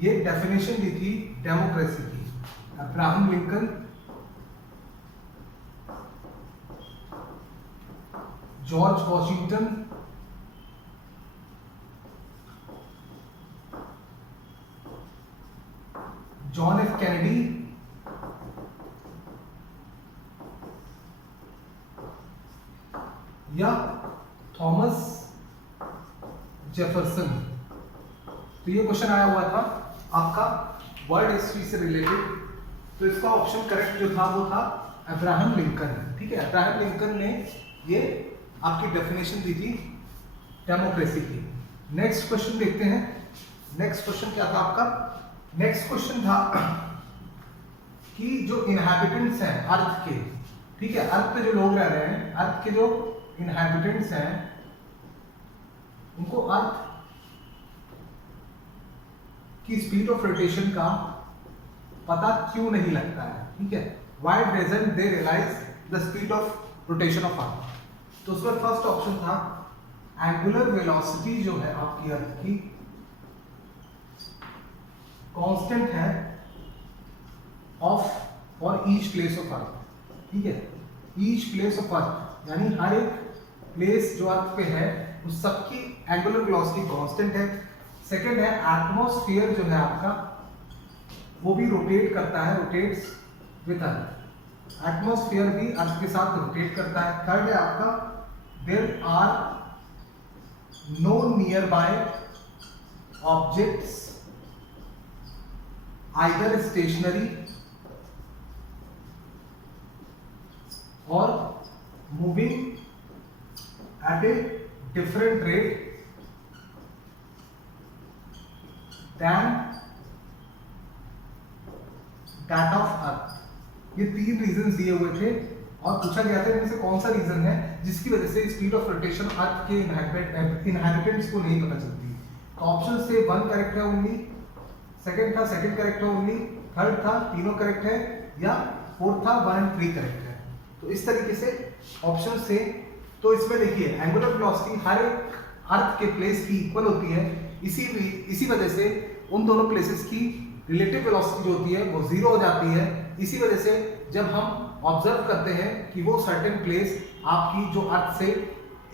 ये डेफिनेशन दी थी डेमोक्रेसी की? Abraham Lincoln, George Washington, John F Kennedy, या थॉमस जेफरसन? तो ये क्वेश्चन आया हुआ था आपका वर्ल्ड हिस्ट्री से रिलेटेड। तो इसका ऑप्शन करेक्ट जो था वो था अब्राहम लिंकन। ठीक है, अब्राहम लिंकन ने ये आपकी डेफिनेशन दी थी डेमोक्रेसी की। नेक्स्ट क्वेश्चन देखते हैं। नेक्स्ट क्वेश्चन क्या था आपका? नेक्स्ट क्वेश्चन था कि जो इनहैबिटेंट्स हैं अर्थ के, ठीक है, अर्थ पे जो लोग रह रहे हैं, अर्थ के जो इनहैबिटेंट्स हैं, उनको अर्थ की स्पीड ऑफ रोटेशन का पता क्यों नहीं लगता है? ठीक है, why doesn't they realize the speed of rotation of earth? तो उसका फर्स्ट ऑप्शन था एंगुलर वेलोसिटी जो है आपकी अर्थ की कांस्टेंट है of for each place of earth. ठीक है, ईच प्लेस ऑफ अर्थ यानी हर एक प्लेस जो अर्थ पे है उस सबकी एंगुलर वेलोसिटी कांस्टेंट है। सेकंड है एटमॉस्फेयर जो है आपका वो भी रोटेट करता है, रोटेट्स विद अर्थ। एटमॉस्फेयर भी अर्थ के साथ रोटेट करता है। थर्ड है आपका there are no nearby objects either stationary और moving at a different rate than that of earth. ये 3 रीजन दिए हुए थे और पूछा गया था इनमें से कौन सा रीजन है जिसकी वजह से स्पीड ऑफ रोटेशन अर्थ के इनहेरिटेंट्स को नहीं पता चलती। तो ऑप्शन से 1 करेक्ट है ओनली, सेकंड था सेकंड करेक्ट है ओनली, थर्ड था तीनों करेक्ट है, या फोर्थ था 1 और 3 करेक्ट है। तो इस तरीके से ऑप्शन से, तो इसमें देखिए एंगुलर वेलोसिटी हर एक अर्थ के प्लेस की इक्वल होती है, इसी वजह से उन दोनों प्लेसेस की रिलेटिव वेलोसिटी जो होती है वो 0 हो जाती है। इसी वजह से जब हम ऑब्जर्व करते हैं कि वो सर्टेन प्लेस आपकी जो अर्थ से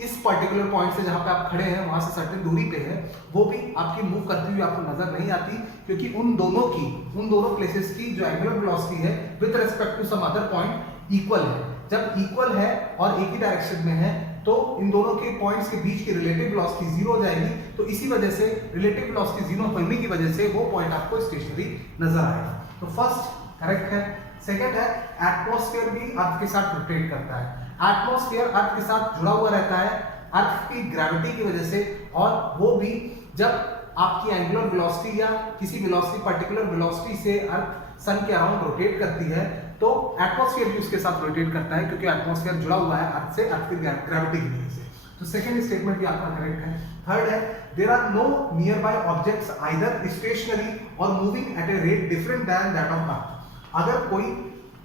इस पर्टिकुलर पॉइंट से जहां पे आप खड़े हैं वहां से सर्टेन दूरी पे है, वो भी आपकी मूव करती हुई आपको नजर नहीं आती, क्योंकि उन दोनों प्लेसेस की जो एंगुलर वेलोसिटी है with respect to some other point equal है। जब इक्वल है और एक ही डायरेक्शन में है तो इन दोनों के पॉइंट्स के बीच की रिलेटिव वेलोसिटी जीरो हो जाएगी, तो इसी वजह से रिलेटिव वेलोसिटी जीरो होने की वजह से वो पॉइंट आपको स्टेशनरी नजर आएगा। तो फर्स्ट करेक्ट है। सेकंड है एटमॉस्फेयर भी अर्थ के साथ रोटेट करता है। एटमॉस्फेयर अर्थ के साथ जुड़ा हुआ रहता है अर्थ की ग्रेविटी की वजह से, और वो भी जब आपकी एंगुलर वेलोसिटी या किसी वेलोसिटी पर्टिकुलर वेलोसिटी से अर्थ सन के अराउंड रोटेट करती है तो एटमॉस्फेयर भी उसके साथ रोटेट करता है, क्योंकि एटमॉस्फेयर जुड़ा हुआ है अर्थ से, अर्थ की ग्रेविटी की वजह से। तो सेकंड स्टेटमेंट भी आपका करेक्ट है। थर्ड है there are no nearby objects either stationary और moving at a rate different than that of earth. अगर कोई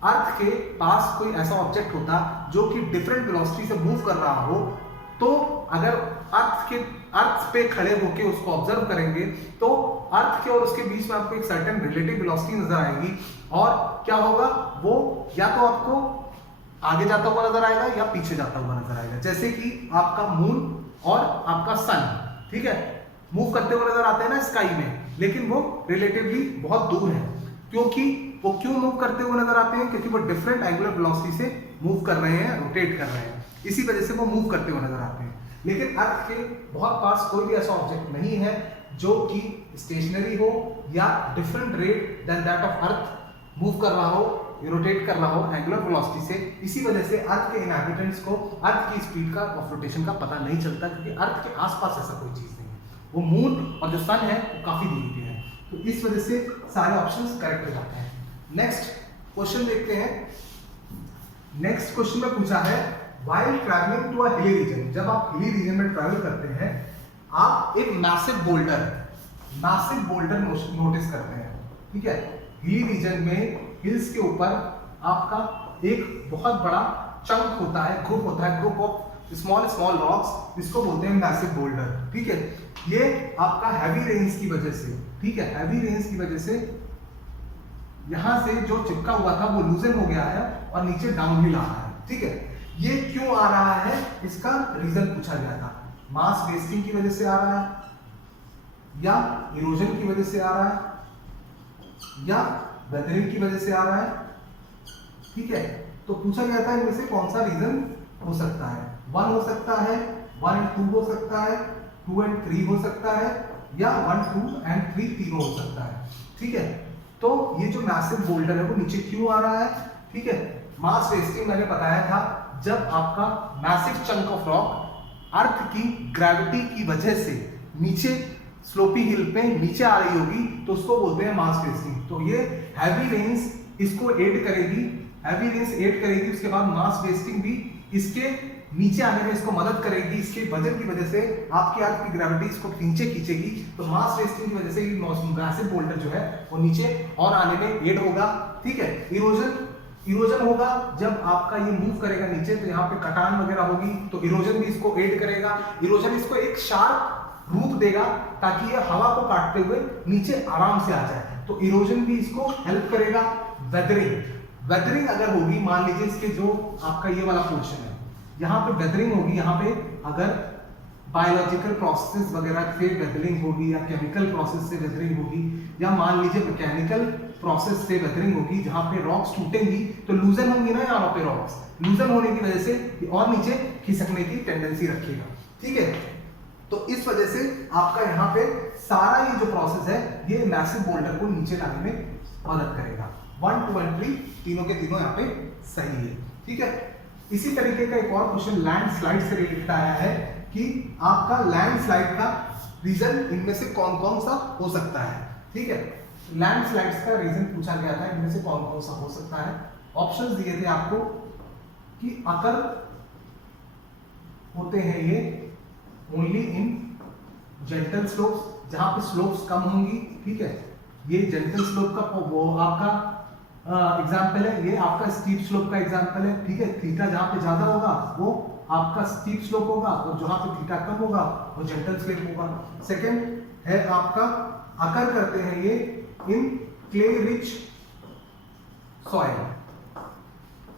अर्थ के पास कोई ऐसा ऑब्जेक्ट होता जो कि डिफरेंट वेलोसिटी से मूव कर रहा हो, तो अगर अर्थ पे खड़े होकर उसको ऑब्जर्व करेंगे तो अर्थ के और उसके बीच में आपको एक सर्टेन रिलेटिव वेलोसिटी नजर आएगी, और क्या होगा वो या तो आपको आगे जाता हुआ नजर आएगा या पीछे जाता हुआ नजर आएगा। जैसे कि आपका मून और आपका सन, ठीक है, मूव करते हुए नजर आते हैं ना स्काई में, लेकिन वो रिलेटिवली बहुत दूर है। क्योंकि वो क्यों मूव करते हुए नजर आते हैं? क्योंकि वो डिफरेंट एंगुलर वेलोसिटी से मूव कर रहे हैं, रोटेट कर रहे हैं, इसी वजह से वो मूव करते हुए नजर आते हैं। लेकिन अर्थ के बहुत पास कोई भी ऐसा ऑब्जेक्ट नहीं है जो कि स्टेशनरी हो या different rate than that of earth move कर रहा हो, रोटेट कर रहा हो एंगुलर वेलोसिटी से। इसी वजह से अर्थ के इनहैबिटेंट्स को अर्थ की स्पीड का ऑफ रोटेशन का पता नहीं चलता, क्योंकि अर्थ के आसपास ऐसा कोई चीज नहीं है। वो मून और जो सन है वो काफी दूरी पे है, तो इस वजह से सारे ऑप्शंस करेक्ट हो जाते हैं। नेक्स्ट क्वेश्चन देखते हैं। नेक्स्ट क्वेश्चन में पूछा है while travelling to a hilly region, जब आप हिली रीजन में ट्रैवल करते हैं आप एक मैसिव बोल्डर नोटिस करते हैं, ठीक है। हिली रीजन में हिल्स के ऊपर आपका एक बहुत बड़ा चंक होता है, ग्रुप ऑफ स्मॉल रॉक्स, इसको बोलते हैं मैसिव बोल्डर, ठीक है। ये आपका हैवी रेन्स की वजह से, ठीक है, हैवी रेन्स की वजह से यहां से जो चिपका हुआ था वो लूजन हो गया है और नीचे डाउनहिल आ रहा है, ठीक है। ये क्यों आ रहा है इसका रीजन पूछा गया था। मास वेस्टिंग की वजह से आ रहा है, या इरोजन की वजह से आ रहा है, या वेदरिंग की वजह से आ रहा है, ठीक है। तो पूछा गया था इनमें से कौन सा रीजन हो सकता है। 1 हो सकता है, 1 and 2 हो सकता है, 2 and 3 हो सकता है, या 1, 2 and 3 तीनों हो सकता है, ठीक है। तो ये जो मैसिव बोल्डर है वो नीचे क्यों आ रहा है, ठीक है। मास वेस्टिंग मैंने बताया था, जब आपका मैसिव चंक ऑफ रॉक अर्थ की ग्रेविटी की वजह से नीचे स्लोपी हिल पे नीचे आ रही होगी तो उसको बोलते हैं मास वेस्टिंग। तो ये हैवी रेन्स इसको एड करेगी, उसके बाद मास वेस्टिंग भी इसके नीचे आने में इसको मदद करेगी, इसके वजन की वजह से आपकी अर्थ की ग्रेविटी इसको नीचे खींचेगी, तो मास वेस्टिंग की वजह से मैसिव बोल्डर जो है वो नीचे और आने में एड होगा, ठीक है। इरोजन होगा जब आपका ये मूव करेगा नीचे, तो यहाँ पे कटान वगैरह होगी, तो इरोजन भी इसको एड करेगा। इरोजन इसको एक शार्प रूप देगा ताकि ये हवा को काटते हुए नीचे आराम से आ जाए, तो इरोजन भी इसको हेल्प करेगा। वेदरिंग अगर होगी, मान लीजिए इसके जो आपका ये वाला पोर्शन है यहाँ पे वेदरिंग होगी, यहाँ पे अगर बायोलॉजिकल प्रोसेस वगैरह से वेदरिंग होगी या केमिकल प्रोसेस से वेदरिंग होगी, या मान लीजिए मैकेनिकल प्रोसेस से वेदरिंग होगी जहाँ पे रॉक्स टूटेंगी तो लूजन होंगी ना, यहाँ पे रॉक्स लूजन होने की वजह से और नीचे खिसकने की टेंडेंसी रखेगा, ठीक है। तो इस वजह से आपका यहाँ पे सारा ये जो प्रोसेस है ये मैसिव बोल्डर को नीचे लाने में मदद करेगा। 1, 2 and 3 तीनों के तीनों यहाँ पे सही है, ठीक है। इसी तरीके का एक और क्वेश्चन लैंडस्लाइड से रिलेटेड आया है कि आपका लैंडस्लाइड का रीजन इनमें से कौन कौन सा हो सकता है, ठीक है। लैंडस्लाइड्स का रीजन पूछा गया था, इनमें से कौन कौन सा हो सकता है। ऑप्शंस दिए थे आपको कि अकर होते हैं ये ओनली इन जेंटल स्लोप्स, जहां पे स्लोप्स कम होंगी, ठीक है। ये जेंटल स्लोप का वो आपका एग्जाम्पल है, ये आपका स्टीप स्लोप का एग्जाम्पल है, ठीक है। थीटा जहां पे ज्यादा होगा वो आपका स्टीप स्लोप होगा, और जहां पे थीटा कम होगा वो जेंटल स्लोप होगा। सेकंड है आपका अकर करते हैं ये इन क्ले रिच सॉइल।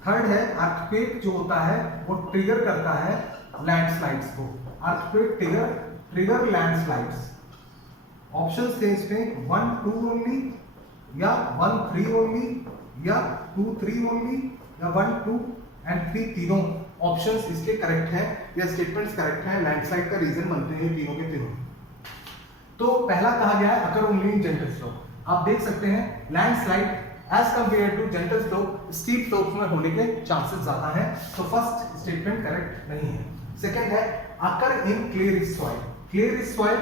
थर्ड है अर्थक्वेक जो होता है वो ट्रिगर करता है लैंडस्लाइड्स को, अर्थक्वेक ट्रिगर लैंडस्लाइड्स। ऑप्शंस थे इसमें 1 2 ओनली, या 1 3 ओनली, या 2 3 ओनली, या 1 2 एंड 3, तीनों ऑप्शंस इसके करेक्ट हैं या स्टेटमेंट्स करेक्ट हैं। लैंडस्लाइड का रीजन बनते हैं तीनों के तीनों। तो पहला कहा गया है occur only in gentle slope. आप देख सकते हैं landslide as compared to gentle slope steep slope में होने के चांसेस ज्यादा हैं, तो फर्स्ट स्टेटमेंट करेक्ट नहीं है। सेकंड है occur in clay rich soil. Clay rich soil,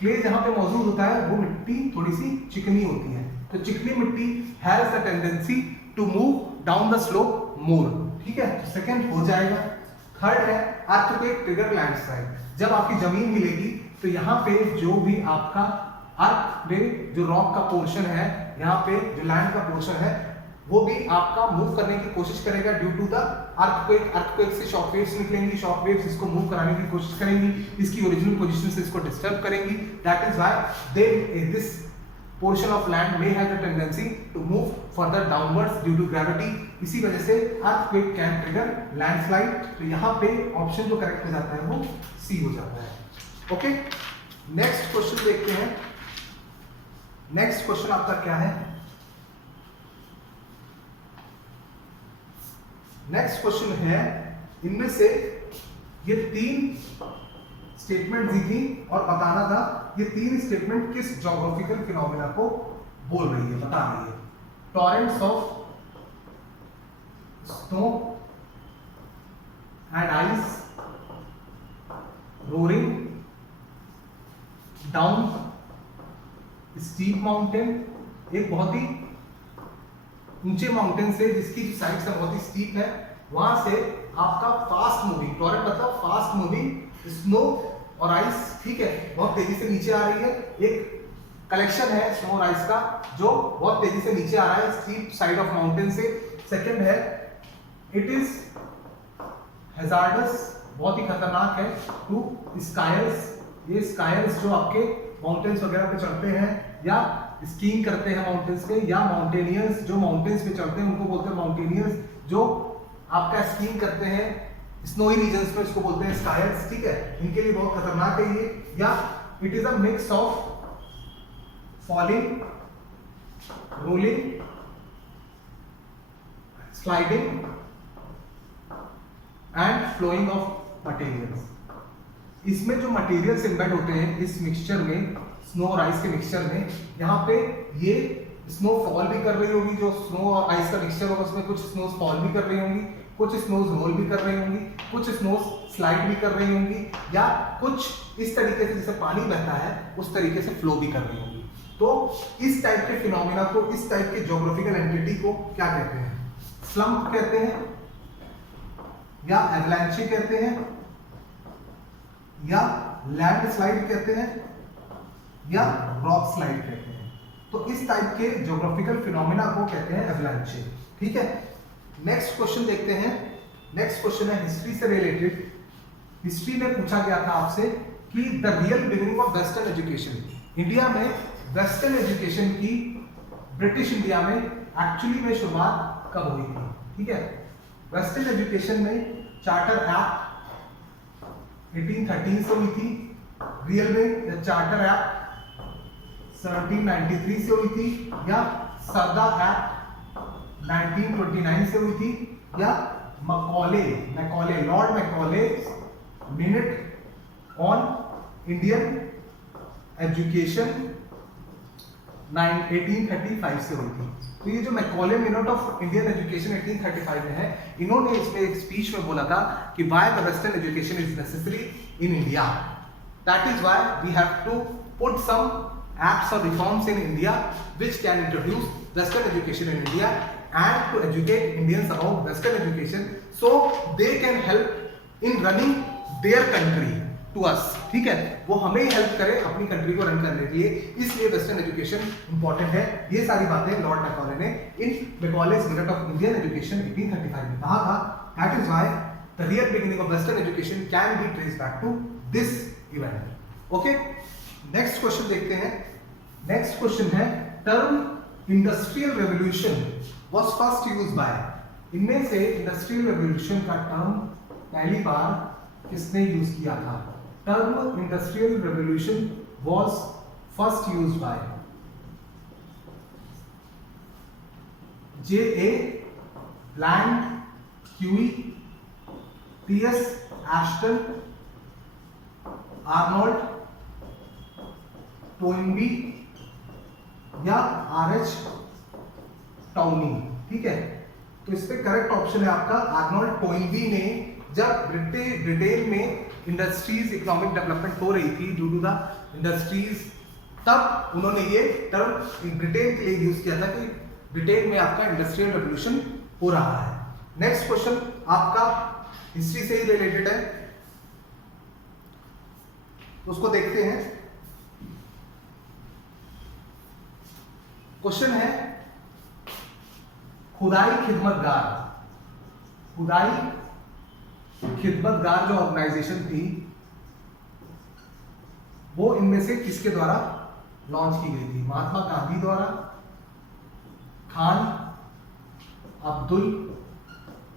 clay जहां पे मौजूद होता है वो मिट्टी थोड़ी सी चिकनी होती है, तो चिकनी मिट्टी has the tendency to move down the slope more, ठीक है, तो सेकंड हो जाएगा। थर्ड है अर्थक्वेक ट्रिगर लैंडस्लाइड। जब आपकी जमीन हिलेगी तो यहाँ पे जो भी आपका अर्थ में जो रॉक का पोर्शन है, यहाँ पे जो लैंड का पोर्शन है, वो भी आपका मूव करने की कोशिश करेगा due to the earthquake. Earthquake से शॉक वेव्स निकलेंगी, शॉक वेव्स इसको मूव कराने की कोशिश करेंगी, इसकी ओरिजिनल पोजीशन से इसको डिस्टर्ब करेंगी। That is why this portion of land may have the tendency to move further downwards due to gravity। इसी वजह से earthquake can trigger landslide। तो यहाँ पे ऑप्शन जो करेक्ट हो जाता है वो सी हो जाता है। ओके, नेक्स्ट क्वेश्चन देखते हैं। नेक्स्ट क्वेश्चन आपका क्या है? नेक्स्ट क्वेश्चन है, इनमें से ये 3 स्टेटमेंट दी थी और बताना था ये 3 स्टेटमेंट किस ज्योग्राफिकल फिनोमेना को बोल रही है, बता रही है। Torrents of snow and ice roaring down steep mountain, एक बहुत ही ऊंचे माउंटेन से जिसकी साइड से बहुत ही स्टीप है, वहां से आपका फास्ट मूविंग, टॉरेंट मतलब फास्ट मूविंग स्नो और आइस, ठीक है, बहुत तेजी से नीचे आ रही है। एक कलेक्शन है स्नो और आइस का जो बहुत तेजी से नीचे आ रहा है स्टीप साइड ऑफ माउंटेन से। सेकंड है इट इज हैजार्डस, बहुत ही खतरनाक है टू स्कायर्स। ये स्कायर्स जो आपके माउंटेन्स वगैरह पे चढ़ते हैं या स्कीइंग करते हैं माउंटेन्स पे, या माउंटेनियर्स जो माउंटेन्स पे चढ़ते हैं उनको बोलते हैं माउंटेनियर्स, जो आपका स्कीइंग करते हैं स्नोई रीजन्स में उसको बोलते हैं स्कायर्स, ठीक है, इनके लिए बहुत खतरनाक है ये। या it is a mix of falling, rolling, sliding and flowing of materials. इसमें जो मटेरियल्स एम्बेड होते हैं इस मिक्सचर में, स्नो और आइस के मिक्सचर में, यहाँ पे ये स्नो फॉल भी कर रही होगी, जो स्नो और आइस का मिक्सचर होगा उसमें कुछ स्नोज फॉल भी कर रही होंगी, कुछ स्नोज रोल भी कर रही होंगी, कुछ स्नोज स्लाइड भी कर रही होंगी, या कुछ इस तरीके से जैसे पानी बहता है उस तरीके से फ्लो भी कर रही होंगी। तो इस टाइप के फिनोमेना को, इस टाइप के ज्योग्राफिकल एंटिटी को क्या कहते हैं? स्लम्प कहते हैं, या एवलांची कहते हैं, या लैंडस्लाइड कहते हैं, या रॉक स्लाइड कहते हैं। तो इस टाइप के ज्योग्राफिकल फिनोमेना को कहते हैं एवलांची, ठीक है। नेक्स्ट क्वेश्चन देखते हैं। नेक्स्ट क्वेश्चन है हिस्ट्री से रिलेटेड। हिस्ट्री में पूछा गया था आपसे कि the real beginning of western education, India में वेस्टर्न एजुकेशन की ब्रिटिश इंडिया में एक्चुअली में शुरुआत कब हुई थी, ठीक है। वेस्टर्न एजुकेशन में चार्टर एक्ट 1813 से हुई थी, रियल में चार्टर एक्ट 1793 से हुई थी, या सरदार एक्ट 1929 से हुई थी, या Macaulay Lord Macaulay minute on Indian education 1835 से हुई थी। तो ये जो Macaulay minute of Indian education 1835 में है, इन्होंने इसमें एक स्पीच में बोला था कि why the western education is necessary in India, that is why we have to put some acts or reforms in India which can introduce Western education in India and to educate Indians about Western education so they can help in running their country to us, ठीक है, वो हमें help करे अपनी country को run करने के लिए, इसलिए वेस्टर्न एजुकेशन इंपॉर्टेंट है। ये सारी बातें लॉर्ड मैकॉले ने in Macaulay's minute of Indian education 1835 में कहा था। That is why the real beginning of western education can be traced back to this event. Okay, next question देखते हैं। नेक्स्ट क्वेश्चन है term industrial revolution was first used by, इनमें से industrial revolution का term पहली बार किसने use किया था? Term industrial revolution was first use by J.A. Bland, Q.E. T.S. Ashton, Arnold टोइनबी या R.H. टाउनी। ठीक है, तो इस पे करेक्ट ऑप्शन है आपका आर्नोल्ड टोइनबी ने जब ब्रिटेन में इंडस्ट्रीज इकोनॉमिक डेवलपमेंट हो रही थी ड्यू टू द इंडस्ट्रीज, तब उन्होंने ये टर्म ब्रिटेन के लिए यूज किया था कि ब्रिटेन में आपका इंडस्ट्रियल रेवोल्यूशन हो रहा है। नेक्स्ट क्वेश्चन आपका हिस्ट्री से ही रिलेटेड है, उसको देखते हैं। क्वेश्चन है खुदाई खिदमतगार। खुदाई खिदमतगार जो ऑर्गेनाइजेशन थी वो इनमें से किसके द्वारा लॉन्च की गई थी? महात्मा गांधी द्वारा, खान अब्दुल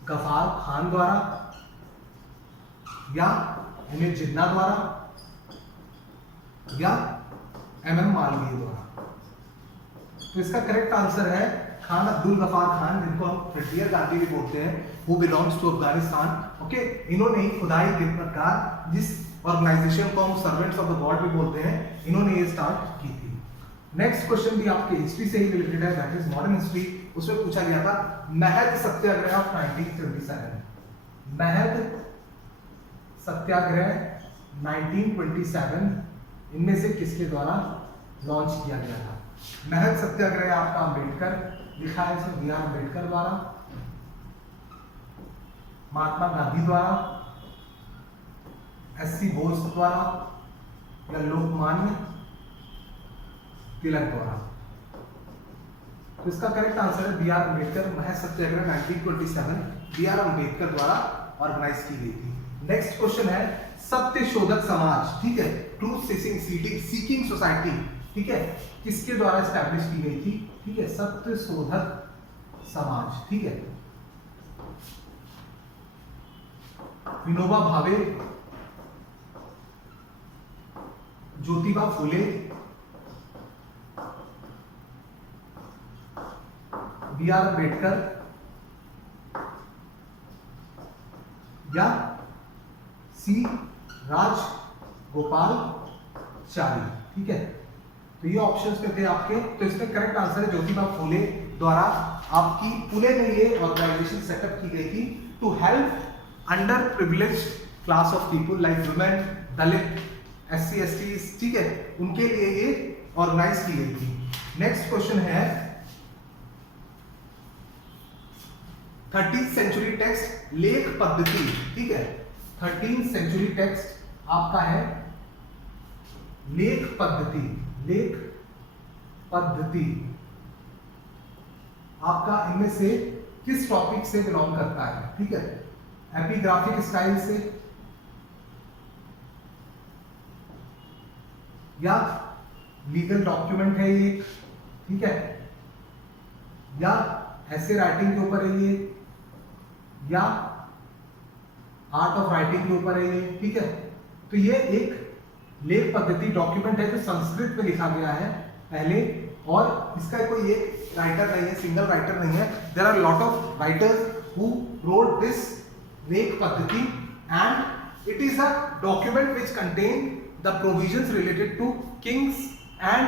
गफार खान द्वारा, या एम जिन्ना द्वारा, या MM मालवीय द्वारा? तो इसका करेक्ट आंसर है खान अब्दुल गफार खान, जिनको हम फ्रंटियर गांधी भी बोलते हैं, who belongs to Afghanistan. Okay, इन्होंने ही खुदाई खिदमतगार, जिस ऑर्गेनाइजेशन को हम सर्वेंट्स ऑफ द गॉड भी बोलते हैं, इन्होंने ये स्टार्ट की थी। नेक्स्ट क्वेश्चन भी आपके हिस्ट्री से ही रिलेटेड है, दैट इज मॉडर्न हिस्ट्री। उसमें पूछा गया था महद सत्याग्रह ऑफ 1927। महद सत्याग्रह 1927 इनमें से किसके द्वारा लॉन्च किया गया था? महद सत्याग्रह आपका अम्बेडकर लिखा है इसमें, बी.आर. अम्बेडकर द्वारा, महात्मा गांधी द्वारा, S.C. बोस द्वारा, या लोकमान्य तिलक द्वारा? तो इसका करेक्ट आंसर है बी.आर. अम्बेडकर। महज सत्याग्रह 1927 बी.आर. अम्बेडकर द्वारा ऑर्गेनाइज की गई थी। नेक्स्ट क्वेश्चन है सत्य शोधक समाज। ठीक है, ट्रूथ सीकिंग सोसाइटी, ठीक है, किसके द्वारा एस्टैब्लिश की गई थी? ठीक है, सत्य शोधक समाज। ठीक है, विनोबा भावे, ज्योतिबा फुले, बी.आर. अम्बेडकर, या सी. राजगोपालचारी? ठीक है, तो ये ऑप्शंस में थे आपके। तो इसमें करेक्ट आंसर है ज्योतिबा फुले द्वारा आपकी पुणे में ये ऑर्गेनाइजेशन सेटअप की गई थी to help underprivileged class of people like women, Dalit, SC STs, ठीक है, उनके लिए ये ऑर्गेनाइज की गई थी। नेक्स्ट क्वेश्चन है 13th सेंचुरी टेक्स्ट लेख पद्धति। ठीक है, 13th सेंचुरी टेक्स्ट आपका है लेख पद्धति। लेख पद्धति आपका इनमें से किस टॉपिक से बिलोंग करता है? ठीक है, एपिग्राफिक स्टाइल से, या लीगल डॉक्यूमेंट है ये, ठीक है, या ऐसे राइटिंग के ऊपर है ये, या आर्ट ऑफ राइटिंग के ऊपर है ये। ठीक है, तो ये एक लेख पद्धति डॉक्यूमेंट है जो संस्कृत में लिखा गया है पहले, और इसका कोई एक राइटर नहीं है, सिंगल राइटर नहीं है। There are lot of writers who wrote this Lekhapaddhati and it is a document which contain the provisions related to kings and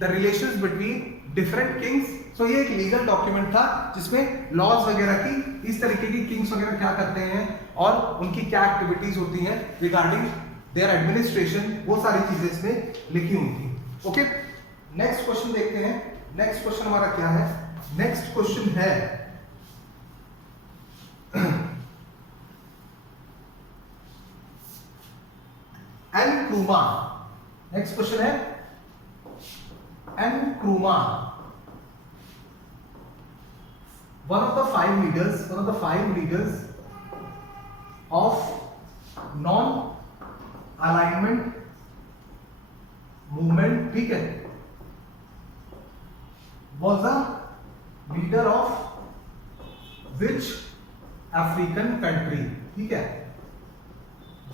the relations between different kings. So ये एक legal document था जिसमें laws वगैरह की, इस तरीके की Kings वगैरह क्या करते हैं और उनकी क्या एक्टिविटीज होती हैं रिगार्डिंग देयर एडमिनिस्ट्रेशन, वो सारी चीजें इसमें लिखी हुई थी। ओके, नेक्स्ट क्वेश्चन देखते हैं। नेक्स्ट क्वेश्चन हमारा क्या है? नेक्स्ट क्वेश्चन है एनक्रूमा। नेक्स्ट क्वेश्चन है Nkrumah, one of the five leaders of non-alignment movement, ठीक है, was a leader of which African country? ठीक है,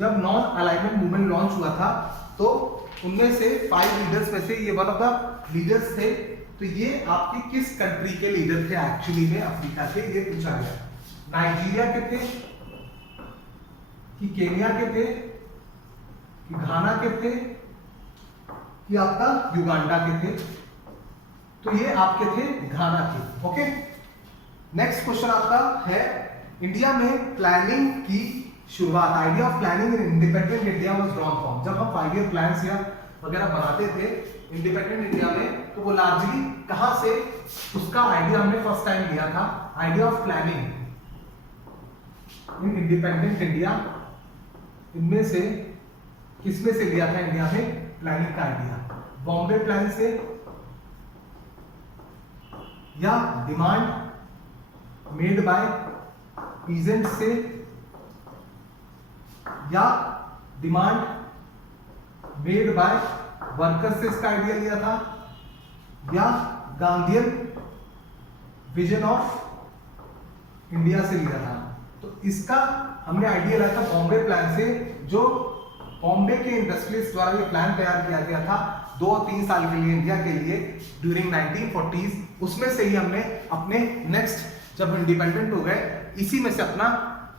जब नॉन अलाइनमेंट मूवमेंट लॉन्च हुआ था तो उनमें से 5 लीडर्स में से ये वन ऑफ द लीडर्स थे। तो ये आपके किस कंट्री के लीडर थे एक्चुअली में, अफ्रीका के, ये पूछा गया। नाइजीरिया के थे कि केन्या के थे कि घाना के थे कि आपका युगांडा के थे? तो ये आपके थे घाना के। ओके, नेक्स्ट क्वेश्चन आपका है इंडिया में प्लानिंग की शुरुआत, idea of planning in independent India was drawn from. जब हम 5 ईयर प्लान्स या वगैरह बनाते थे इंडिपेंडेंट इंडिया में, तो वो लार्जली कहां से उसका आइडिया हमने फर्स्ट टाइम लिया था? Idea of planning in independent India, इनमें से किसमें से लिया था इंडिया में प्लानिंग का आइडिया? बॉम्बे प्लान से, या डिमांड मेड बाय पीजेंट से, या डिमांड मेड बाय वर्कर्स से इसका आइडिया लिया था, या गांधीयन विजन ऑफ इंडिया से लिया था? तो इसका हमने आइडिया लिया था बॉम्बे प्लान से, जो बॉम्बे के इंडस्ट्रियलिस्ट द्वारा ये प्लान तैयार किया गया था 2-3 साल के लिए इंडिया के लिए ड्यूरिंग 1940s। उसमें से ही हमने अपने नेक्स्ट जब इंडिपेंडेंट हो गए, इसी में से अपना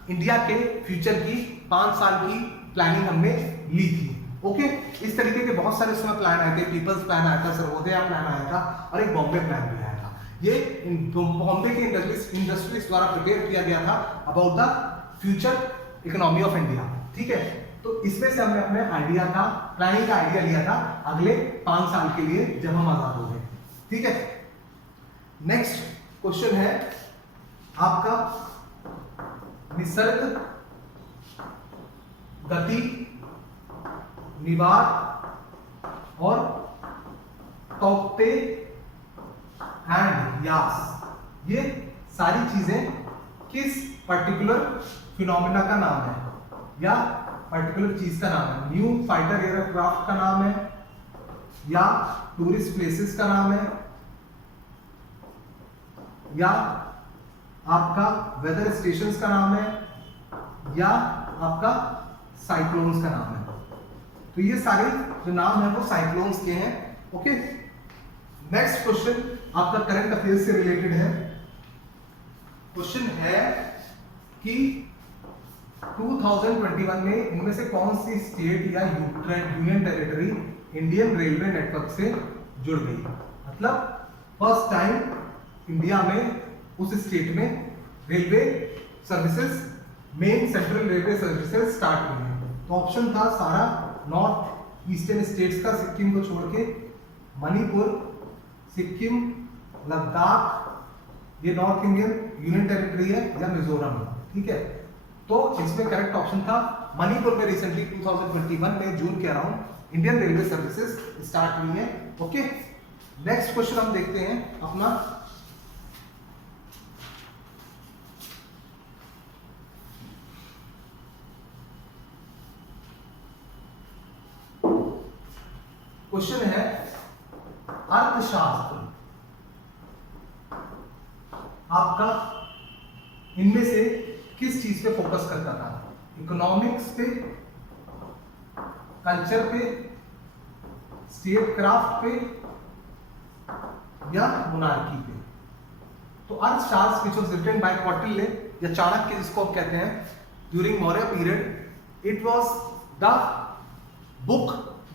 इंडिया के फ्यूचर की 5 साल की प्लानिंग हमने ली थी। ओके, इस तरीके के बहुत सारे उसमें प्लान आए थे। पीपल्स प्लान आया था, सर्वोदय प्लान आया था, और एक बॉम्बे प्लान भी आया था। ये बॉम्बे के इंडस्ट्रीज द्वारा प्रिपेयर किया गया था about the future economy of India. ठीक है, तो इसमें से हमने अपने आइडिया का, प्लानिंग का आइडिया लिया था अगले 5 साल के लिए जब हम आजाद हो गए। ठीक है, नेक्स्ट क्वेश्चन है आपका निसर्ग गति, निवार और टॉप्टे एंड यास, ये सारी चीजें किस पर्टिकुलर फिनोमेना का नाम है या पर्टिकुलर चीज का नाम है? न्यू फाइटर एयरक्राफ्ट का नाम है, या टूरिस्ट प्लेसेस का नाम है, या आपका वेदर स्टेशंस का नाम है, या आपका साइक्लोन्स का नाम है? तो ये सारे जो नाम है वो साइक्लोन्स के हैं। ओके, नेक्स्ट क्वेश्चन आपका करंट अफेयर्स से रिलेटेड है। क्वेश्चन है कि 2021 में इनमें से कौन सी स्टेट या union territory Indian railway network से जुड़ गई? मतलब फर्स्ट टाइम इंडिया में उस स्टेट में railway services, main central railway services start हुई है। तो ऑप्शन था सारा नॉर्थ ईस्टर्न स्टेट्स का, सिक्किम को छोड़ के, मणिपुर, सिक्किम, लद्दाख, ये नॉर्थ इंडियन यूनियन टेरिटरी है, या मिजोरम। ठीक है, तो इसमें करेक्ट ऑप्शन था मणिपुर में रिसेंटली 2021 में जून के around Indian railway services start हुई है। ओके, नेक्स्ट क्वेश्चन हम देखते हैं अपना क्वेश्चन है अर्थशास्त्र आपका इनमें से किस चीज पे फोकस करता था? इकोनॉमिक्स पे, कल्चर पे, स्टेट क्राफ्ट पे, या मोनार्की पे? तो अर्थशास्त्र which was written by Kautilya या चाणक्य जिसको हम कहते हैं during Maurya period, it was the book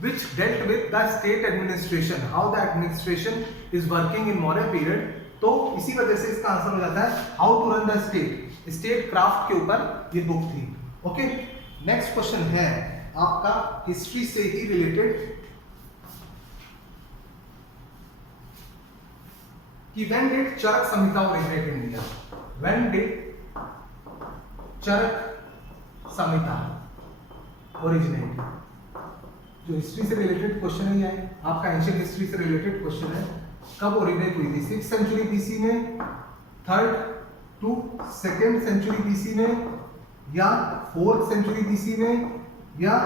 which dealt with the state administration, how the administration is working in Maurya period। तो इसी वजह से इसका आंसर हो जाता है how to run the state, statecraft के ऊपर ये बुक थी। ओके, नेक्स्ट क्वेश्चन है आपका हिस्ट्री से ही रिलेटेड कि when did Charak Samhita originate in India? When did Charak Samhita originate? जो हिस्ट्री से रिलेटेड क्वेश्चन है, ये आपका एंशियंट हिस्ट्री से रिलेटेड क्वेश्चन है। कब ओरिजिनेट हुई थी? 6th सेंचुरी बीसी में, 3rd to 2nd century BC में, या 4th सेंचुरी बीसी में, या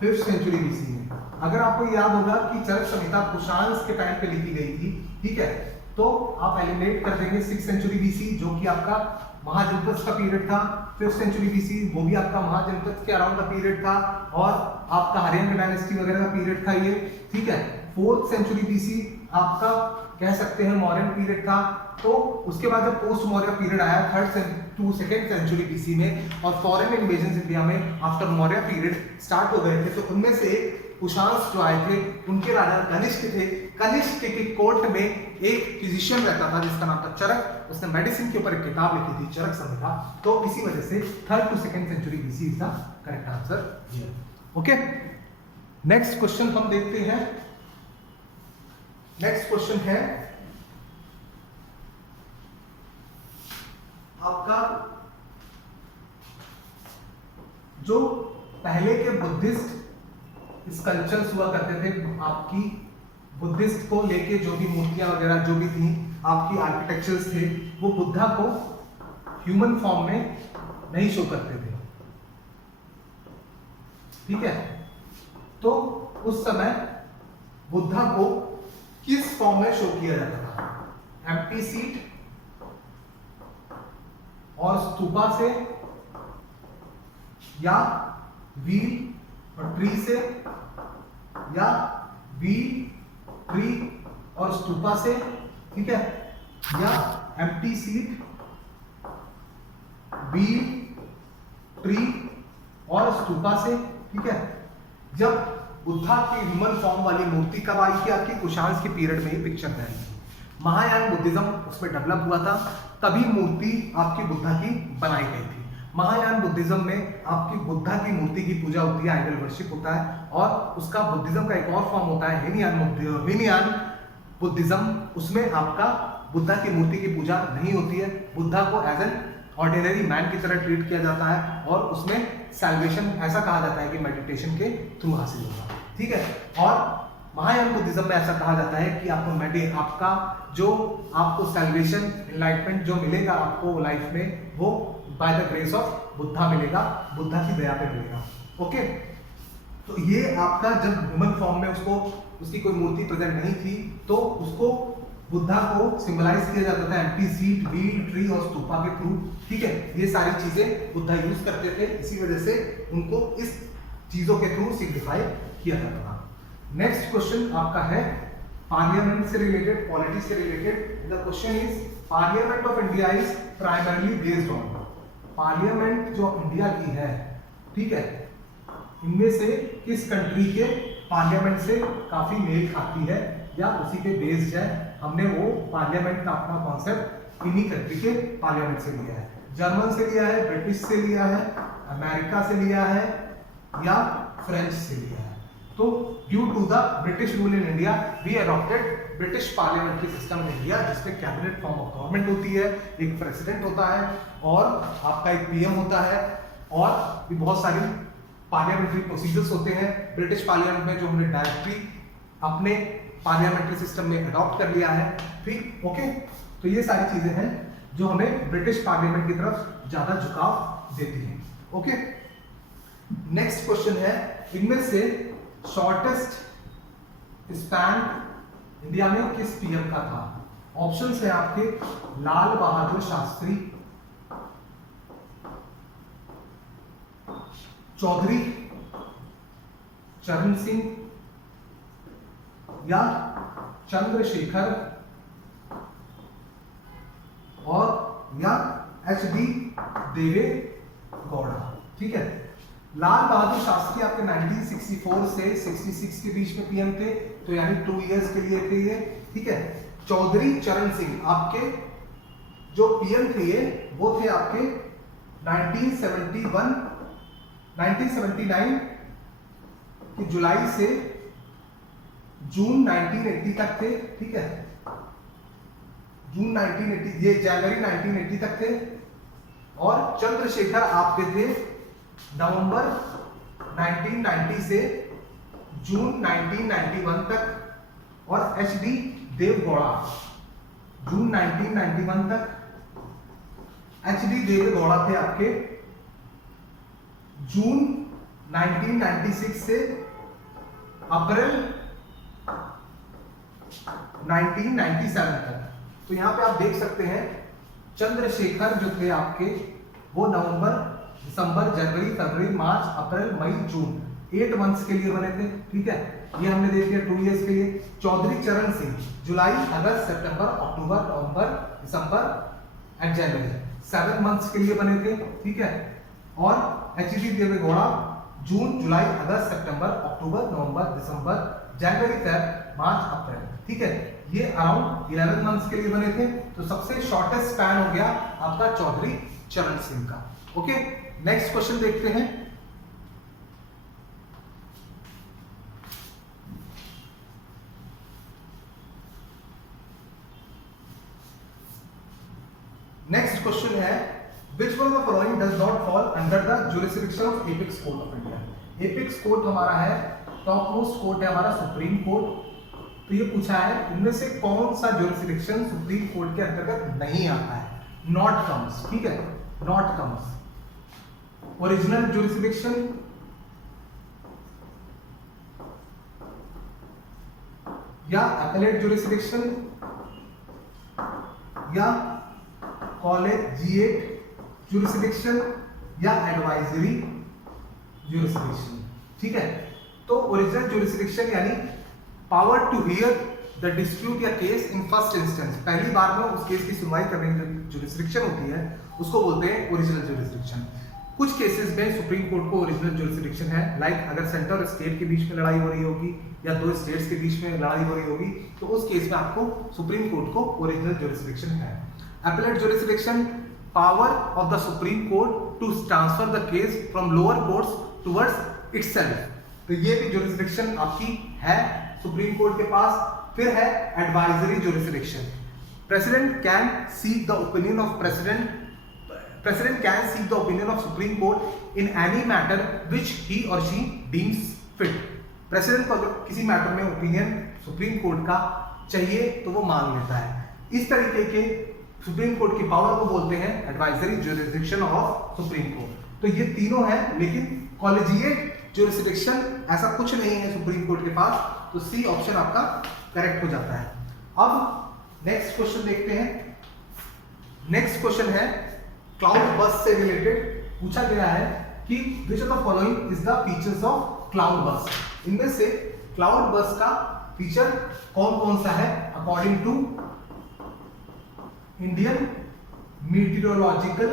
5th सेंचुरी बीसी में? अगर आपको याद होगा कि चरक संहिता कुषाण के टाइम पे लिखी गई थी, ठीक है, तो आप एलिमिनेट कर देंगे 6th सेंचुरी बीसी जो कि आपका महाजनपद का पीरियड था, 5th सेंचुरी बीसी, वो भी आपका महाजनपद के अराउंड का पीरियड था और आपका हरियाणा डायनेस्टी वगैरह का पीरियड था ये, ठीक है। 4th सेंचुरी बीसी आपका कह सकते हैं मौर्यन पीरियड था। तो उसके बाद जब पोस्ट मौर्य पीरियड आया 3rd to 2nd century BC में और फॉरेन इन्वेजन इंडिया में आफ्टर मौर्य पीरियड स्टार्ट हो गए थे, तो उनमें से कुशांस जो आए थे उनके राजा कनिष्क थे। कनिष्क के कोर्ट में एक फिजिशियन रहता था जिसका नाम था चरक, उसने मेडिसिन के ऊपर एक किताब लिखी थी चरक संहिता। तो इसी वजह से 3rd to 2nd century BC is the correct answer. Okay, next question हम देखते हैं। नेक्स्ट क्वेश्चन है आपका, जो पहले के बुद्धिस्ट स्कल्पचर्स हुआ करते थे, आपकी बुद्धिस्ट को लेके जो भी मूर्तियां वगैरह जो भी थी आपकी आर्किटेक्चर्स थे, वो बुद्धा को ह्यूमन फॉर्म में नहीं शो करते थे, ठीक है। तो उस समय बुद्धा को किस फॉर्म में शो किया जाता था? एम्प्टी सीट और स्तूपा से, या व्हील और ट्री से, या व्हील ट्री और स्तूपा से, ठीक है, या एम्प्टी सीट व्हील ट्री और स्तूपा से, ठीक है। जब बुद्धा की ह्यूमन फॉर्म वाली मूर्ति कब आई थी? आपकी कुशांस के पीरियड में ही पिक्चर में आई थी। महायान बुद्धिज्म उसमें डेवलप हुआ था, तभी मूर्ति आपकी बुद्धा की बनाई गई थी। महायान बुद्धिज्म में आपकी बुद्धा की मूर्ति की पूजा होती है, आइडल वर्शिप होता है, और उसका बुद्धिज्म का एक और फॉर्म होता है हीनयान बुद्धिज्म। उसमें आपका बुद्धा की मूर्ति की पूजा नहीं होती है, बुद्धा को एज एन ऑर्डिनरी मैन की तरह ट्रीट किया जाता है, और उसमें सैल्वेशन ऐसा कहा जाता है कि मेडिटेशन के थ्रू हासिल होगा, ठीक है। और महायान बुद्धिज्म में ऐसा कहा जाता है कि आपका जो आपको सैल्वेशन एनलाइटमेंट जो मिलेगा आपको लाइफ में, वो by the grace of Buddha मिलेगा, बुद्धा की दया पे मिलेगा। ओके, तो ये आपका जब ह्यूमन फॉर्म में उसकी कोई मूर्ति प्रेजेंट नहीं थी, तो उसको बुद्धा को सिंबलाइज किया जाता था एम्प्टी सीट, व्हील, ट्री और स्तूपा के थ्रू, ठीक है। ये सारी चीजें बुद्धा यूज करते थे, इसी वजह से उनको इस चीजों के थ्रू सिग्निफाई किया जाता था। नेक्स्ट क्वेश्चन आपका है पार्लियामेंट से रिलेटेड, पॉलिटिक्स से related. The question is parliament of India is primarily based on, parliament जो इंडिया की है, ठीक है, इनमें से किस कंट्री के पार्लियामेंट से काफी मेल खाती है या उसी पे बेस्ड है। हमने वो पार्लियामेंट का अपना कॉन्सेप्ट इन्हीं कंट्री के पार्लियामेंट से लिया है। जर्मन से लिया है, ब्रिटिश से लिया है, अमेरिका से लिया है या फ्रेंच से लिया है। तो due to the British rule in India we adopted British parliamentary system in India, जिसमें कैबिनेट फॉर्म ऑफ गवर्नमेंट होती है, एक प्रेसिडेंट होता है और आपका एक पीएम होता है, और भी बहुत सारी पार्लियामेंट्री प्रोसीजर्स होते हैं। ब्रिटिश पार्लियामेंट में जो हमने डायरेक्टली अपने पार्लियामेंट्री सिस्टम में अडॉप्ट कर लिया है, ठीक, ओके। तो ये सारी चीजें हैं जो हमें ब्रिटिश पार्लियामेंट की तरफ ज्यादा झुकाव देती हैं, ओके। नेक्स्ट क्वेश्चन है, इनमें से शॉर्टेस्ट स्पैन इंडिया में किस पीएम का था? ऑप्शंस है आपके लाल बहादुर शास्त्री, चौधरी चरण सिंह या चंद्रशेखर और या एच.डी. देवे गौड़ा, ठीक है। लाल बहादुर शास्त्री आपके 1964 से 66 के बीच में पीएम थे, तो यानी 2 इयर्स के लिए थे ये, ठीक है। चौधरी चरण सिंह आपके जो पीएम थे ये, वो थे आपके 1979 की जुलाई से जून 1980 तक थे, ठीक है। जून 1980, ये जनवरी 1980 तक थे। और चंद्रशेखर आपके थे नवंबर 1990 से जून 1991 तक, और एच.डी. देवगौड़ा जून 1991 तक। एच.डी. देवगौड़ा थे आपके जून 1996 से अप्रैल 1997 तक। तो यहां पे आप देख सकते हैं चंद्रशेखर जो थे आपके, वो नवंबर, दिसंबर, जनवरी, फरवरी, मार्च, अप्रैल, मई, जून 8 मंथ्स के लिए बने थे। ठीक है, ये हमने देख लिया 2 इयर्स के लिए। चौधरी चरण सिंह जुलाई, अगस्त, सितंबर, अक्टूबर, नवंबर, दिसंबर एंड जनवरी 7 मंथ्स के लिए बने थे। ठीक है, और एच.डी. देवेगौड़ा जून, जुलाई, अगस्त, सितंबर, अक्टूबर, नवंबर, दिसंबर, जनवरी, फेब, मार्च, अप्रैल। ठीक है, ये अराउंड 11 मंथ्स के लिए बने थे। तो सबसे शॉर्टेस्ट स्पैन हो गया आपका चौधरी चरण सिंह का। ओके, नेक्स्ट क्वेश्चन देखते हैं। नेक्स्ट क्वेश्चन है which one of the following does not fall under the jurisdiction of apex court of India? apex court हमारा है, टॉप मोस्ट कोर्ट है हमारा सुप्रीम कोर्ट। तो ये पूछा है इनमें से कौन सा जुरिस्डिक्शन सुप्रीम कोर्ट के अंतर्गत नहीं आता है? Not comes. ठीक है, नॉट कम्स। ओरिजिनल जुरिस्डिक्शन या अपीलेट जुरिस्डिक्शन या कॉलेजिएट जुरिस्डिक्शन या एडवाइजरी जुरिस्डिक्शन। ठीक है, तो ओरिजिनल जुरिस्डिक्शन यानी power to hear the dispute या केस इन फर्स्ट इंस्टेंस, पहली बार में उस केस की सुनवाई करने की जो जुरिस्डिक्शन होती है उसको बोलते हैं ओरिजिनल जुरिस्डिक्शन। कुछ केसेस में सुप्रीम कोर्ट को ओरिजिनल जुरिस्डिक्शन है, लाइक अगर सेंटर और स्टेट के बीच में लड़ाई हो रही होगी या दो स्टेट्स के बीच में लड़ाई हो रही होगी तो उस केस में आपको सुप्रीम कोर्ट को ओरिजिनल जुरिस्डिक्शन है। Appellate jurisdiction, power of the supreme court to transfer the case from lower courts towards itself. तो ये भी जुरिस्डिक्शन आपकी है सुप्रीम कोर्ट के पास। फिर है advisory jurisdiction. President can seek the opinion of President can seek the opinion of Supreme Court in any matter which he or she deems fit. President को अगर किसी मैटर में ओपिनियन सुप्रीम कोर्ट का चाहिए तो वो मांग लेता है। इस तरीके के सुप्रीम कोर्ट की पावर को बोलते हैं advisory jurisdiction of supreme court. तो ये तीनों हैं, लेकिन कॉलेजिएट जुरिस्डिक्शन ऐसा कुछ नहीं है सुप्रीम कोर्ट के पास। तो सी ऑप्शन आपका करेक्ट हो जाता है। अब नेक्स्ट क्वेश्चन देखते हैं। नेक्स्ट क्वेश्चन है क्लाउड बस से रिलेटेड पूछा गया है कि which of the following is the features of cloud बस। इनमें से क्लाउड बस का फीचर कौन कौन सा है according to Indian meteorological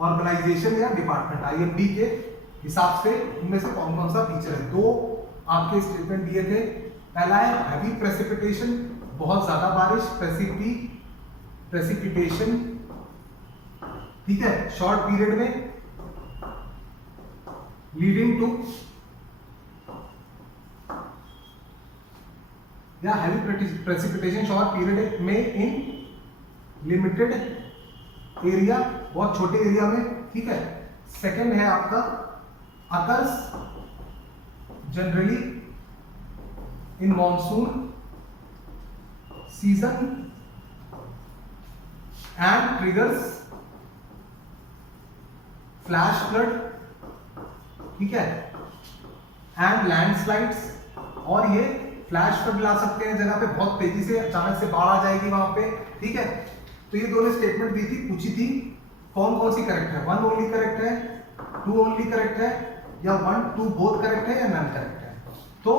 organisation या डिपार्टमेंट IMD के हिसाब से इनमें से कौन कौन सा फीचर है? दो आपके स्टेटमेंट दिए थे। पहला है हैवी प्रेसिपिटेशन, बहुत ज्यादा बारिश, प्रेसिपिटेशन, ठीक है, शॉर्ट पीरियड में, लीडिंग टू या हैवी प्रेसिपिटेशन शॉर्ट पीरियड में इन लिमिटेड एरिया, बहुत छोटे एरिया में। ठीक है, सेकंड है आपका occurs generally in monsoon season and triggers flash flood, ठीक है, and landslides। और ये फ्लैश फ्लड ला सकते हैं जगह पे, बहुत तेजी से अचानक से बाढ़ आ जाएगी वहां पे। ठीक है, तो ये दोनों स्टेटमेंट दी थी, पूछी थी कौन कौन सी करेक्ट है। 1 ओनली करेक्ट है, 2 ओनली करेक्ट है, या 1 2 बोथ करेक्ट है, या नन करेक्ट है। तो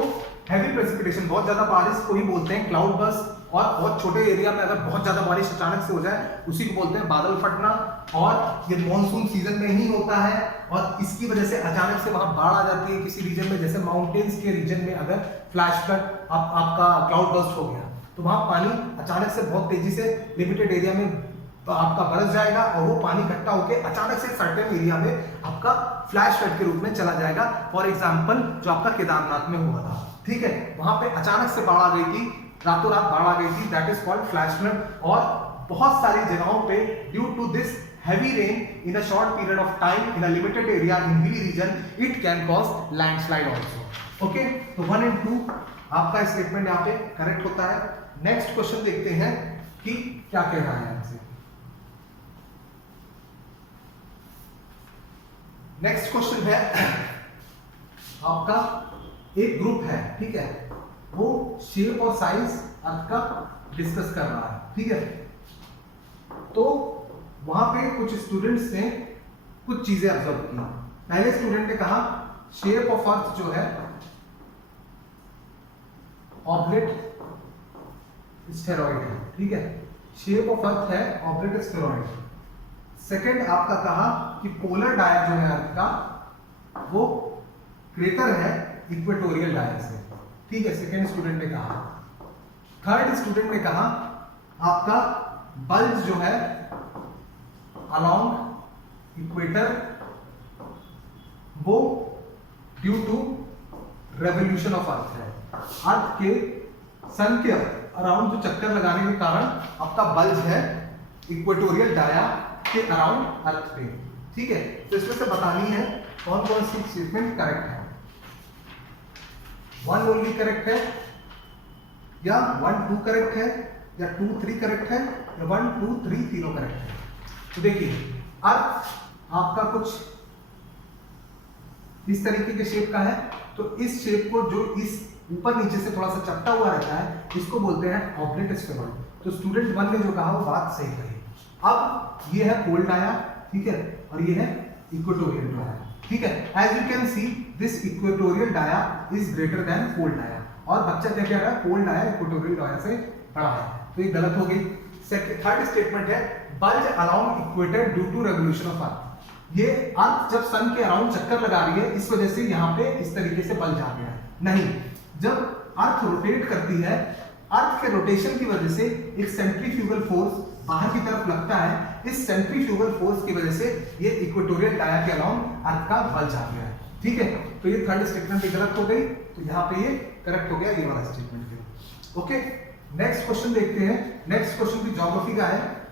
हैवी प्रेसिपिटेशन, बहुत ज्यादा बारिश को ही बोलते हैं क्लाउड बस। और बहुत छोटे एरिया में अगर बहुत ज्यादा बारिश अचानक से हो जाए उसी को बोलते हैं बादल फटना। और ये मॉनसून सीजन में ही होता है और इसकी वजह से अचानक से वहां बाढ़ आ जाती है किसी रीजन में, जैसे माउंटेन्स के रीजन में अगर फ्लैश फ्लड आपका क्लाउड बर्स्ट हो गया तो वहां पानी अचानक से बहुत तेजी से लिमिटेड एरिया में आपका बरस जाएगा और वो पानी इकट्ठा होकर अचानक से सर्टेन एरिया में आपका फ्लैश फ्लड के रूप में चला जाएगा। फॉर एग्जाम्पल जो आपका केदारनाथ में हुआ था, ठीक है, वहां पे अचानक से बाढ़ आ गई थी, रातों रात बाढ़ आ गई थी, that is called flash flood. और बहुत सारी जगहों पे due to this heavy rain in a short period of time in a limited area in hilly region, it can cause landslide also. Okay, तो 1 and 2 आपका स्टेटमेंट यहाँ पे correct होता है। नेक्स्ट क्वेश्चन देखते हैं कि क्या कह रहा है हमसे। नेक्स्ट क्वेश्चन है आपका, एक ग्रुप है, ठीक है, वो शेप और साइज अर्थ का डिस्कस कर रहा है। ठीक है, तो वहां पे कुछ स्टूडेंट्स ने कुछ चीजें ऑब्जर्व की। पहले स्टूडेंट ने कहा शेप ऑफ अर्थ जो है ऑब्लेट स्फेरॉइड है, ठीक है, शेप ऑफ अर्थ है ऑब्लेट स्फेरॉइड। सेकंड आपका कहा कि पोलर डाया जो है अर्थ का वो क्रेटर है इक्वेटोरियल डाया से, ठीक है, सेकंड स्टूडेंट ने कहा। थर्ड स्टूडेंट ने कहा आपका बल्ज जो है अलोंग इक्वेटर वो due to revolution of earth है, अर्थ के सन के अराउंड जो चक्कर लगाने के कारण आपका बल्ज है इक्वेटोरियल डाया के अराउंड अर्थ पे, ठीक है। तो इसमें से बतानी है कौन कौन सी स्टेटमेंट करेक्ट है। 1 ओनली करेक्ट है या 1 2 करेक्ट है या 2 3 करेक्ट है या 1 2 3 तीनों करेक्ट है। तो देखिए अर्थ आपका कुछ इस तरीके के शेप का है, तो इस शेप को जो इस ऊपर नीचे से थोड़ा सा चपटा हुआ रहता है इसको बोलते हैं ऑब्लेट स्फेरॉइड। तो स्टूडेंट 1 ने जो कहा वो बात सही कही। अब ये है पोल डाया, ठीक है, और ये है इक्वेटोरियल डाया, ठीक है। As you can see this equatorial dia is greater than pole dia, और बच्चा क्या कह रहा है पोल डाया इक्वेटोरियल डाया से बड़ा है, तो ये गलत हो गई। थर्ड स्टेटमेंट है bulge around equator due to revolution of earth. ये अर्थ जब सन के अराउंड चक्कर लगा रही है इस वजह से यहाँ पे इस तरीके से बल्ज आ गया है, नहीं, जब अर्थ रोटेट करती है अर्थ के रोटेशन की वजह से एक सेंट्रीफ्यूगल फोर्स बाहर की तरफ लगता है, इस सेंट्रीफ्यूगल फोर्स की वजह से ये इक्वेटोरियल डाया के अराउंड अर्थ का बल्ज आ गया है, ठीक है। तो ये थर्ड स्टेटमेंट भी गलत हो गई, तो यहाँ पे ये करेक्ट हो गया ये वाला स्टेटमेंट भी। ओके, नेक्स्ट क्वेश्चन देखते हैं। नेक्स्ट क्वेश्चन भी ज्योग्राफी का है।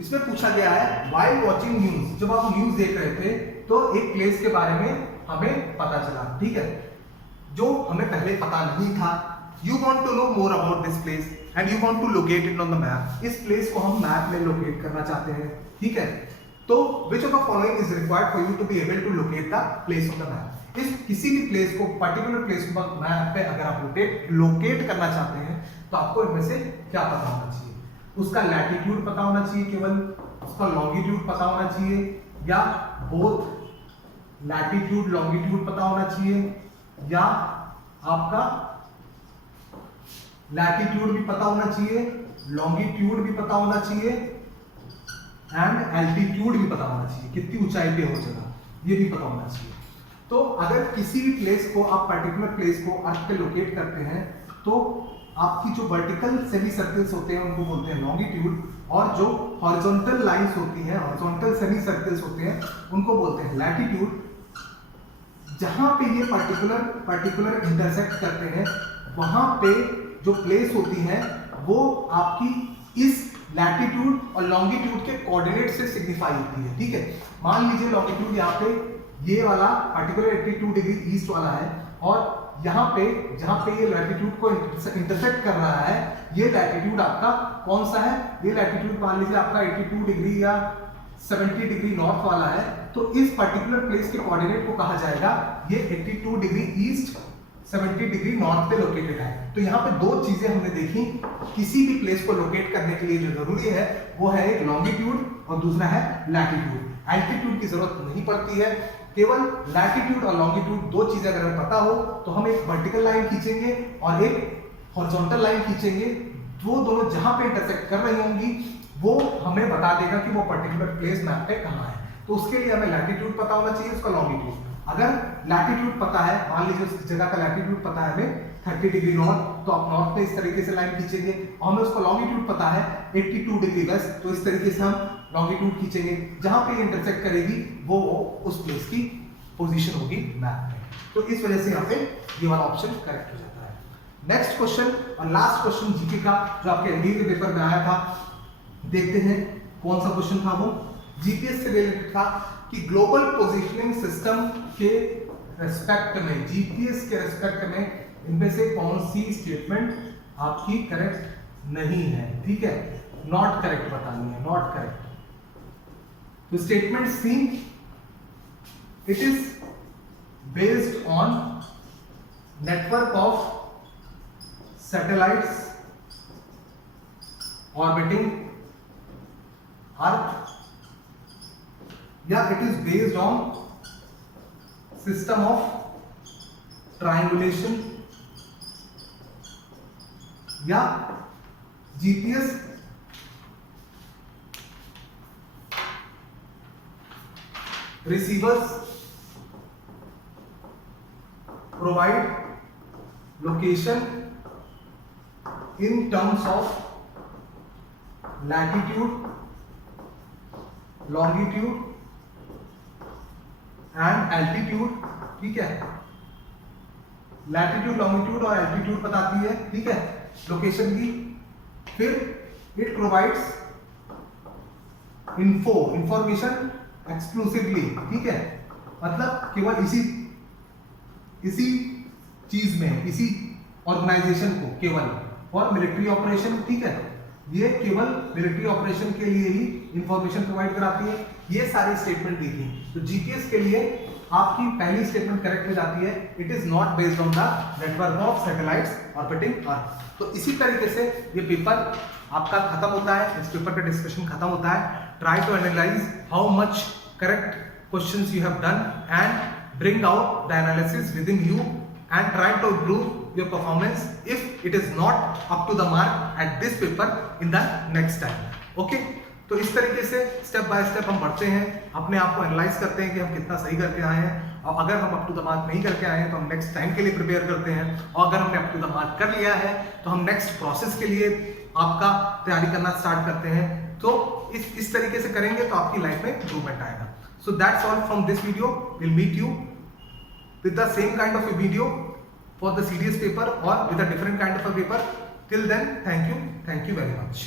इसमें पूछा गया है व्हाइल वाचिंग न्यूज, जब आप न्यूज देख रहे थे तो एक प्लेस के बारे में हमें पता चला, ठीक है, जो हमें पहले पता नहीं था। You want to know more about this place and you want to locate it on the map. इस प्लेस को हम मैप में लोकेट करना चाहते हैं, ठीक है। तो which of the following is required for you to be able to locate the place on the map? इस किसी भी प्लेस को पर्टिकुलर प्लेस को मैप पे अगर आप लोकेट करना चाहते हैं तो आपको इनमें से क्या पता होना चाहिए? उसका लैटिट्यूड पता होना चाहिए केवल, उसका लॉन्गिट्यूड पता होना चाहिए, या बोथ लैटिट्यूड लॉन्गिट्यूड पता होना चाहिए, या आपका लैटिट्यूड भी पता होना चाहिए, लॉन्गिट्यूड भी पता होना चाहिए एंड एल्टीट्यूड भी पता होना चाहिए, कितनी ऊंचाई पे हो जगह ये भी पता होना चाहिए। तो अगर किसी भी प्लेस को आप पर्टिकुलर प्लेस को अर्थ पे लोकेट करते हैं तो आपकी जो वर्टिकल सेमी सर्कल्स होते हैं उनको बोलते हैं लॉन्गिट्यूड, और जो हॉरिजॉन्टल लाइंस होती हैं हॉरिजॉन्टल सेमी सर्कल्स होते हैं उनको बोलते हैं लैटिट्यूड। जहां पे ये पर्टिकुलर इंटरसेक्ट करते हैं वहां पे जो प्लेस होती है वो आपकी इस लैटिट्यूड और लॉन्गिट्यूड के कोऑर्डिनेट से सिग्निफाई होती है, ठीक है। मान लीजिए लॉन्गिट्यूड यहाँ पे ये वाला पर्टिकुलर 82 डिग्री ईस्ट वाला है, और यहाँ पे जहाँ पे ये लैटिट्यूड को इंटरसेक्ट कर रहा है ये लैटिट्यूड आपका कौन सा है? ये लैटिट्यूड मान लीजिए आपका 82 डिग्री या 70 डिग्री नॉर्थ वाला है, तो इस पर्टिकुलर प्लेस के कोऑर्डिनेट को कहा जाएगा ये 82 डिग्री ईस्ट 70 डिग्री नॉर्थ पे लोकेटेड है। तो यहाँ पे दो चीजें हमने देखी, किसी भी प्लेस को लोकेट करने के लिए जो जरूरी है वो है एक लॉन्गिट्यूड और दूसरा है लैटिट्यूड। एल्टीट्यूड की जरूरत नहीं पड़ती है, केवल लैटिट्यूड और लॉन्गिट्यूड दो चीजें अगर हमें पता हो तो हम एक वर्टिकल लाइन खींचेंगे और एक हॉरिजॉन्टल लाइन खींचेंगे, वो दोनों जहां पे इंटरसेक्ट कर रही होंगी वो हमें बता देगा कि वो पर्टिकुलर प्लेस मैप पे कहाँ है। तो उसके लिए हमें लैटिट्यूड पता होना चाहिए, उसका लॉन्गिट्यूड। अगर लैटिट्यूड पता है, मान लीजिए उस जगह का लैटिट्यूड पता है हमें 30 डिग्री नॉर्थ, तो आप नॉर्थ में इस तरीके से लाइन खींचेंगे, और हमें उसका लॉन्गिट्यूड पता है 82 डिग्री वेस्ट, तो इस तरीके से हम लॉन्गिट्यूड खींचेंगे, जहां पे इंटरसेक्ट करेगी वो उस प्लेस की पोजीशन होगी मैप में। तो इस वजह से यहाँ पे ये वाला ऑप्शन करेक्ट हो जाता है। नेक्स्ट क्वेश्चन और लास्ट क्वेश्चन जीके का जो आपके एनडीए के पेपर में आया था, देखते हैं कौन सा क्वेश्चन था। वो जीपीएस से रिलेटेड था कि ग्लोबल पोजीशनिंग सिस्टम के रेस्पेक्ट में, जीपीएस के रेस्पेक्ट में इनमें से कौन सी स्टेटमेंट आपकी करेक्ट नहीं है, ठीक है, नॉट करेक्ट बतानी है, नॉट करेक्ट। तो statement C, it is based on network of satellites orbiting Earth, या it is based on system of triangulation, या GPS receivers provide location in terms of latitude, longitude and altitude, ठीक है, latitude longitude और altitude बताती है, ठीक है, location की। फिर इट प्रोवाइड्स इंफॉर्मेशन एक्सक्लूसिवली, ठीक है, मतलब केवल इसी चीज में, इसी ऑर्गेनाइजेशन को केवल, और मिलिट्री ऑपरेशन, ठीक है, ये केवल मिलिट्री ऑपरेशन के लिए ही इंफॉर्मेशन प्रोवाइड कराती है। ये सारी स्टेटमेंट दी थी। तो जीपीएस के लिए आपकी पहली स्टेटमेंट करेक्ट हो जाती है, it is not based on the network of satellites orbiting earth. तो इसी तरीके से ये पेपर आपका खत्म होता है, इस पेपर का डिस्कशन खत्म होता है। Try to analyse how much correct questions you have done and bring out the analysis within you and try to improve your performance if it is not up to the mark at this paper in the next time. Okay? तो इस तरीके से step by step हम बढ़ते हैं, अपने आप को एनालाइज करते हैं कि हम कितना सही करके आए हैं, और अगर हम अप टू द मार्क नहीं करके आए हैं तो हम नेक्स्ट टाइम के लिए प्रिपेयर करते हैं, और अगर हमने अप टू द मार्क कर लिया है तो हम नेक्स्ट प्रोसेस के लिए आपका तैयारी करना स्टार्ट करते हैं। तो इस तरीके से करेंगे तो आपकी लाइफ में इंप्रूवमेंट आएगा। So that's all from this video. Will meet you with the same kind of a video for the CDS paper or with a different kind of a paper. Till then, thank you very much.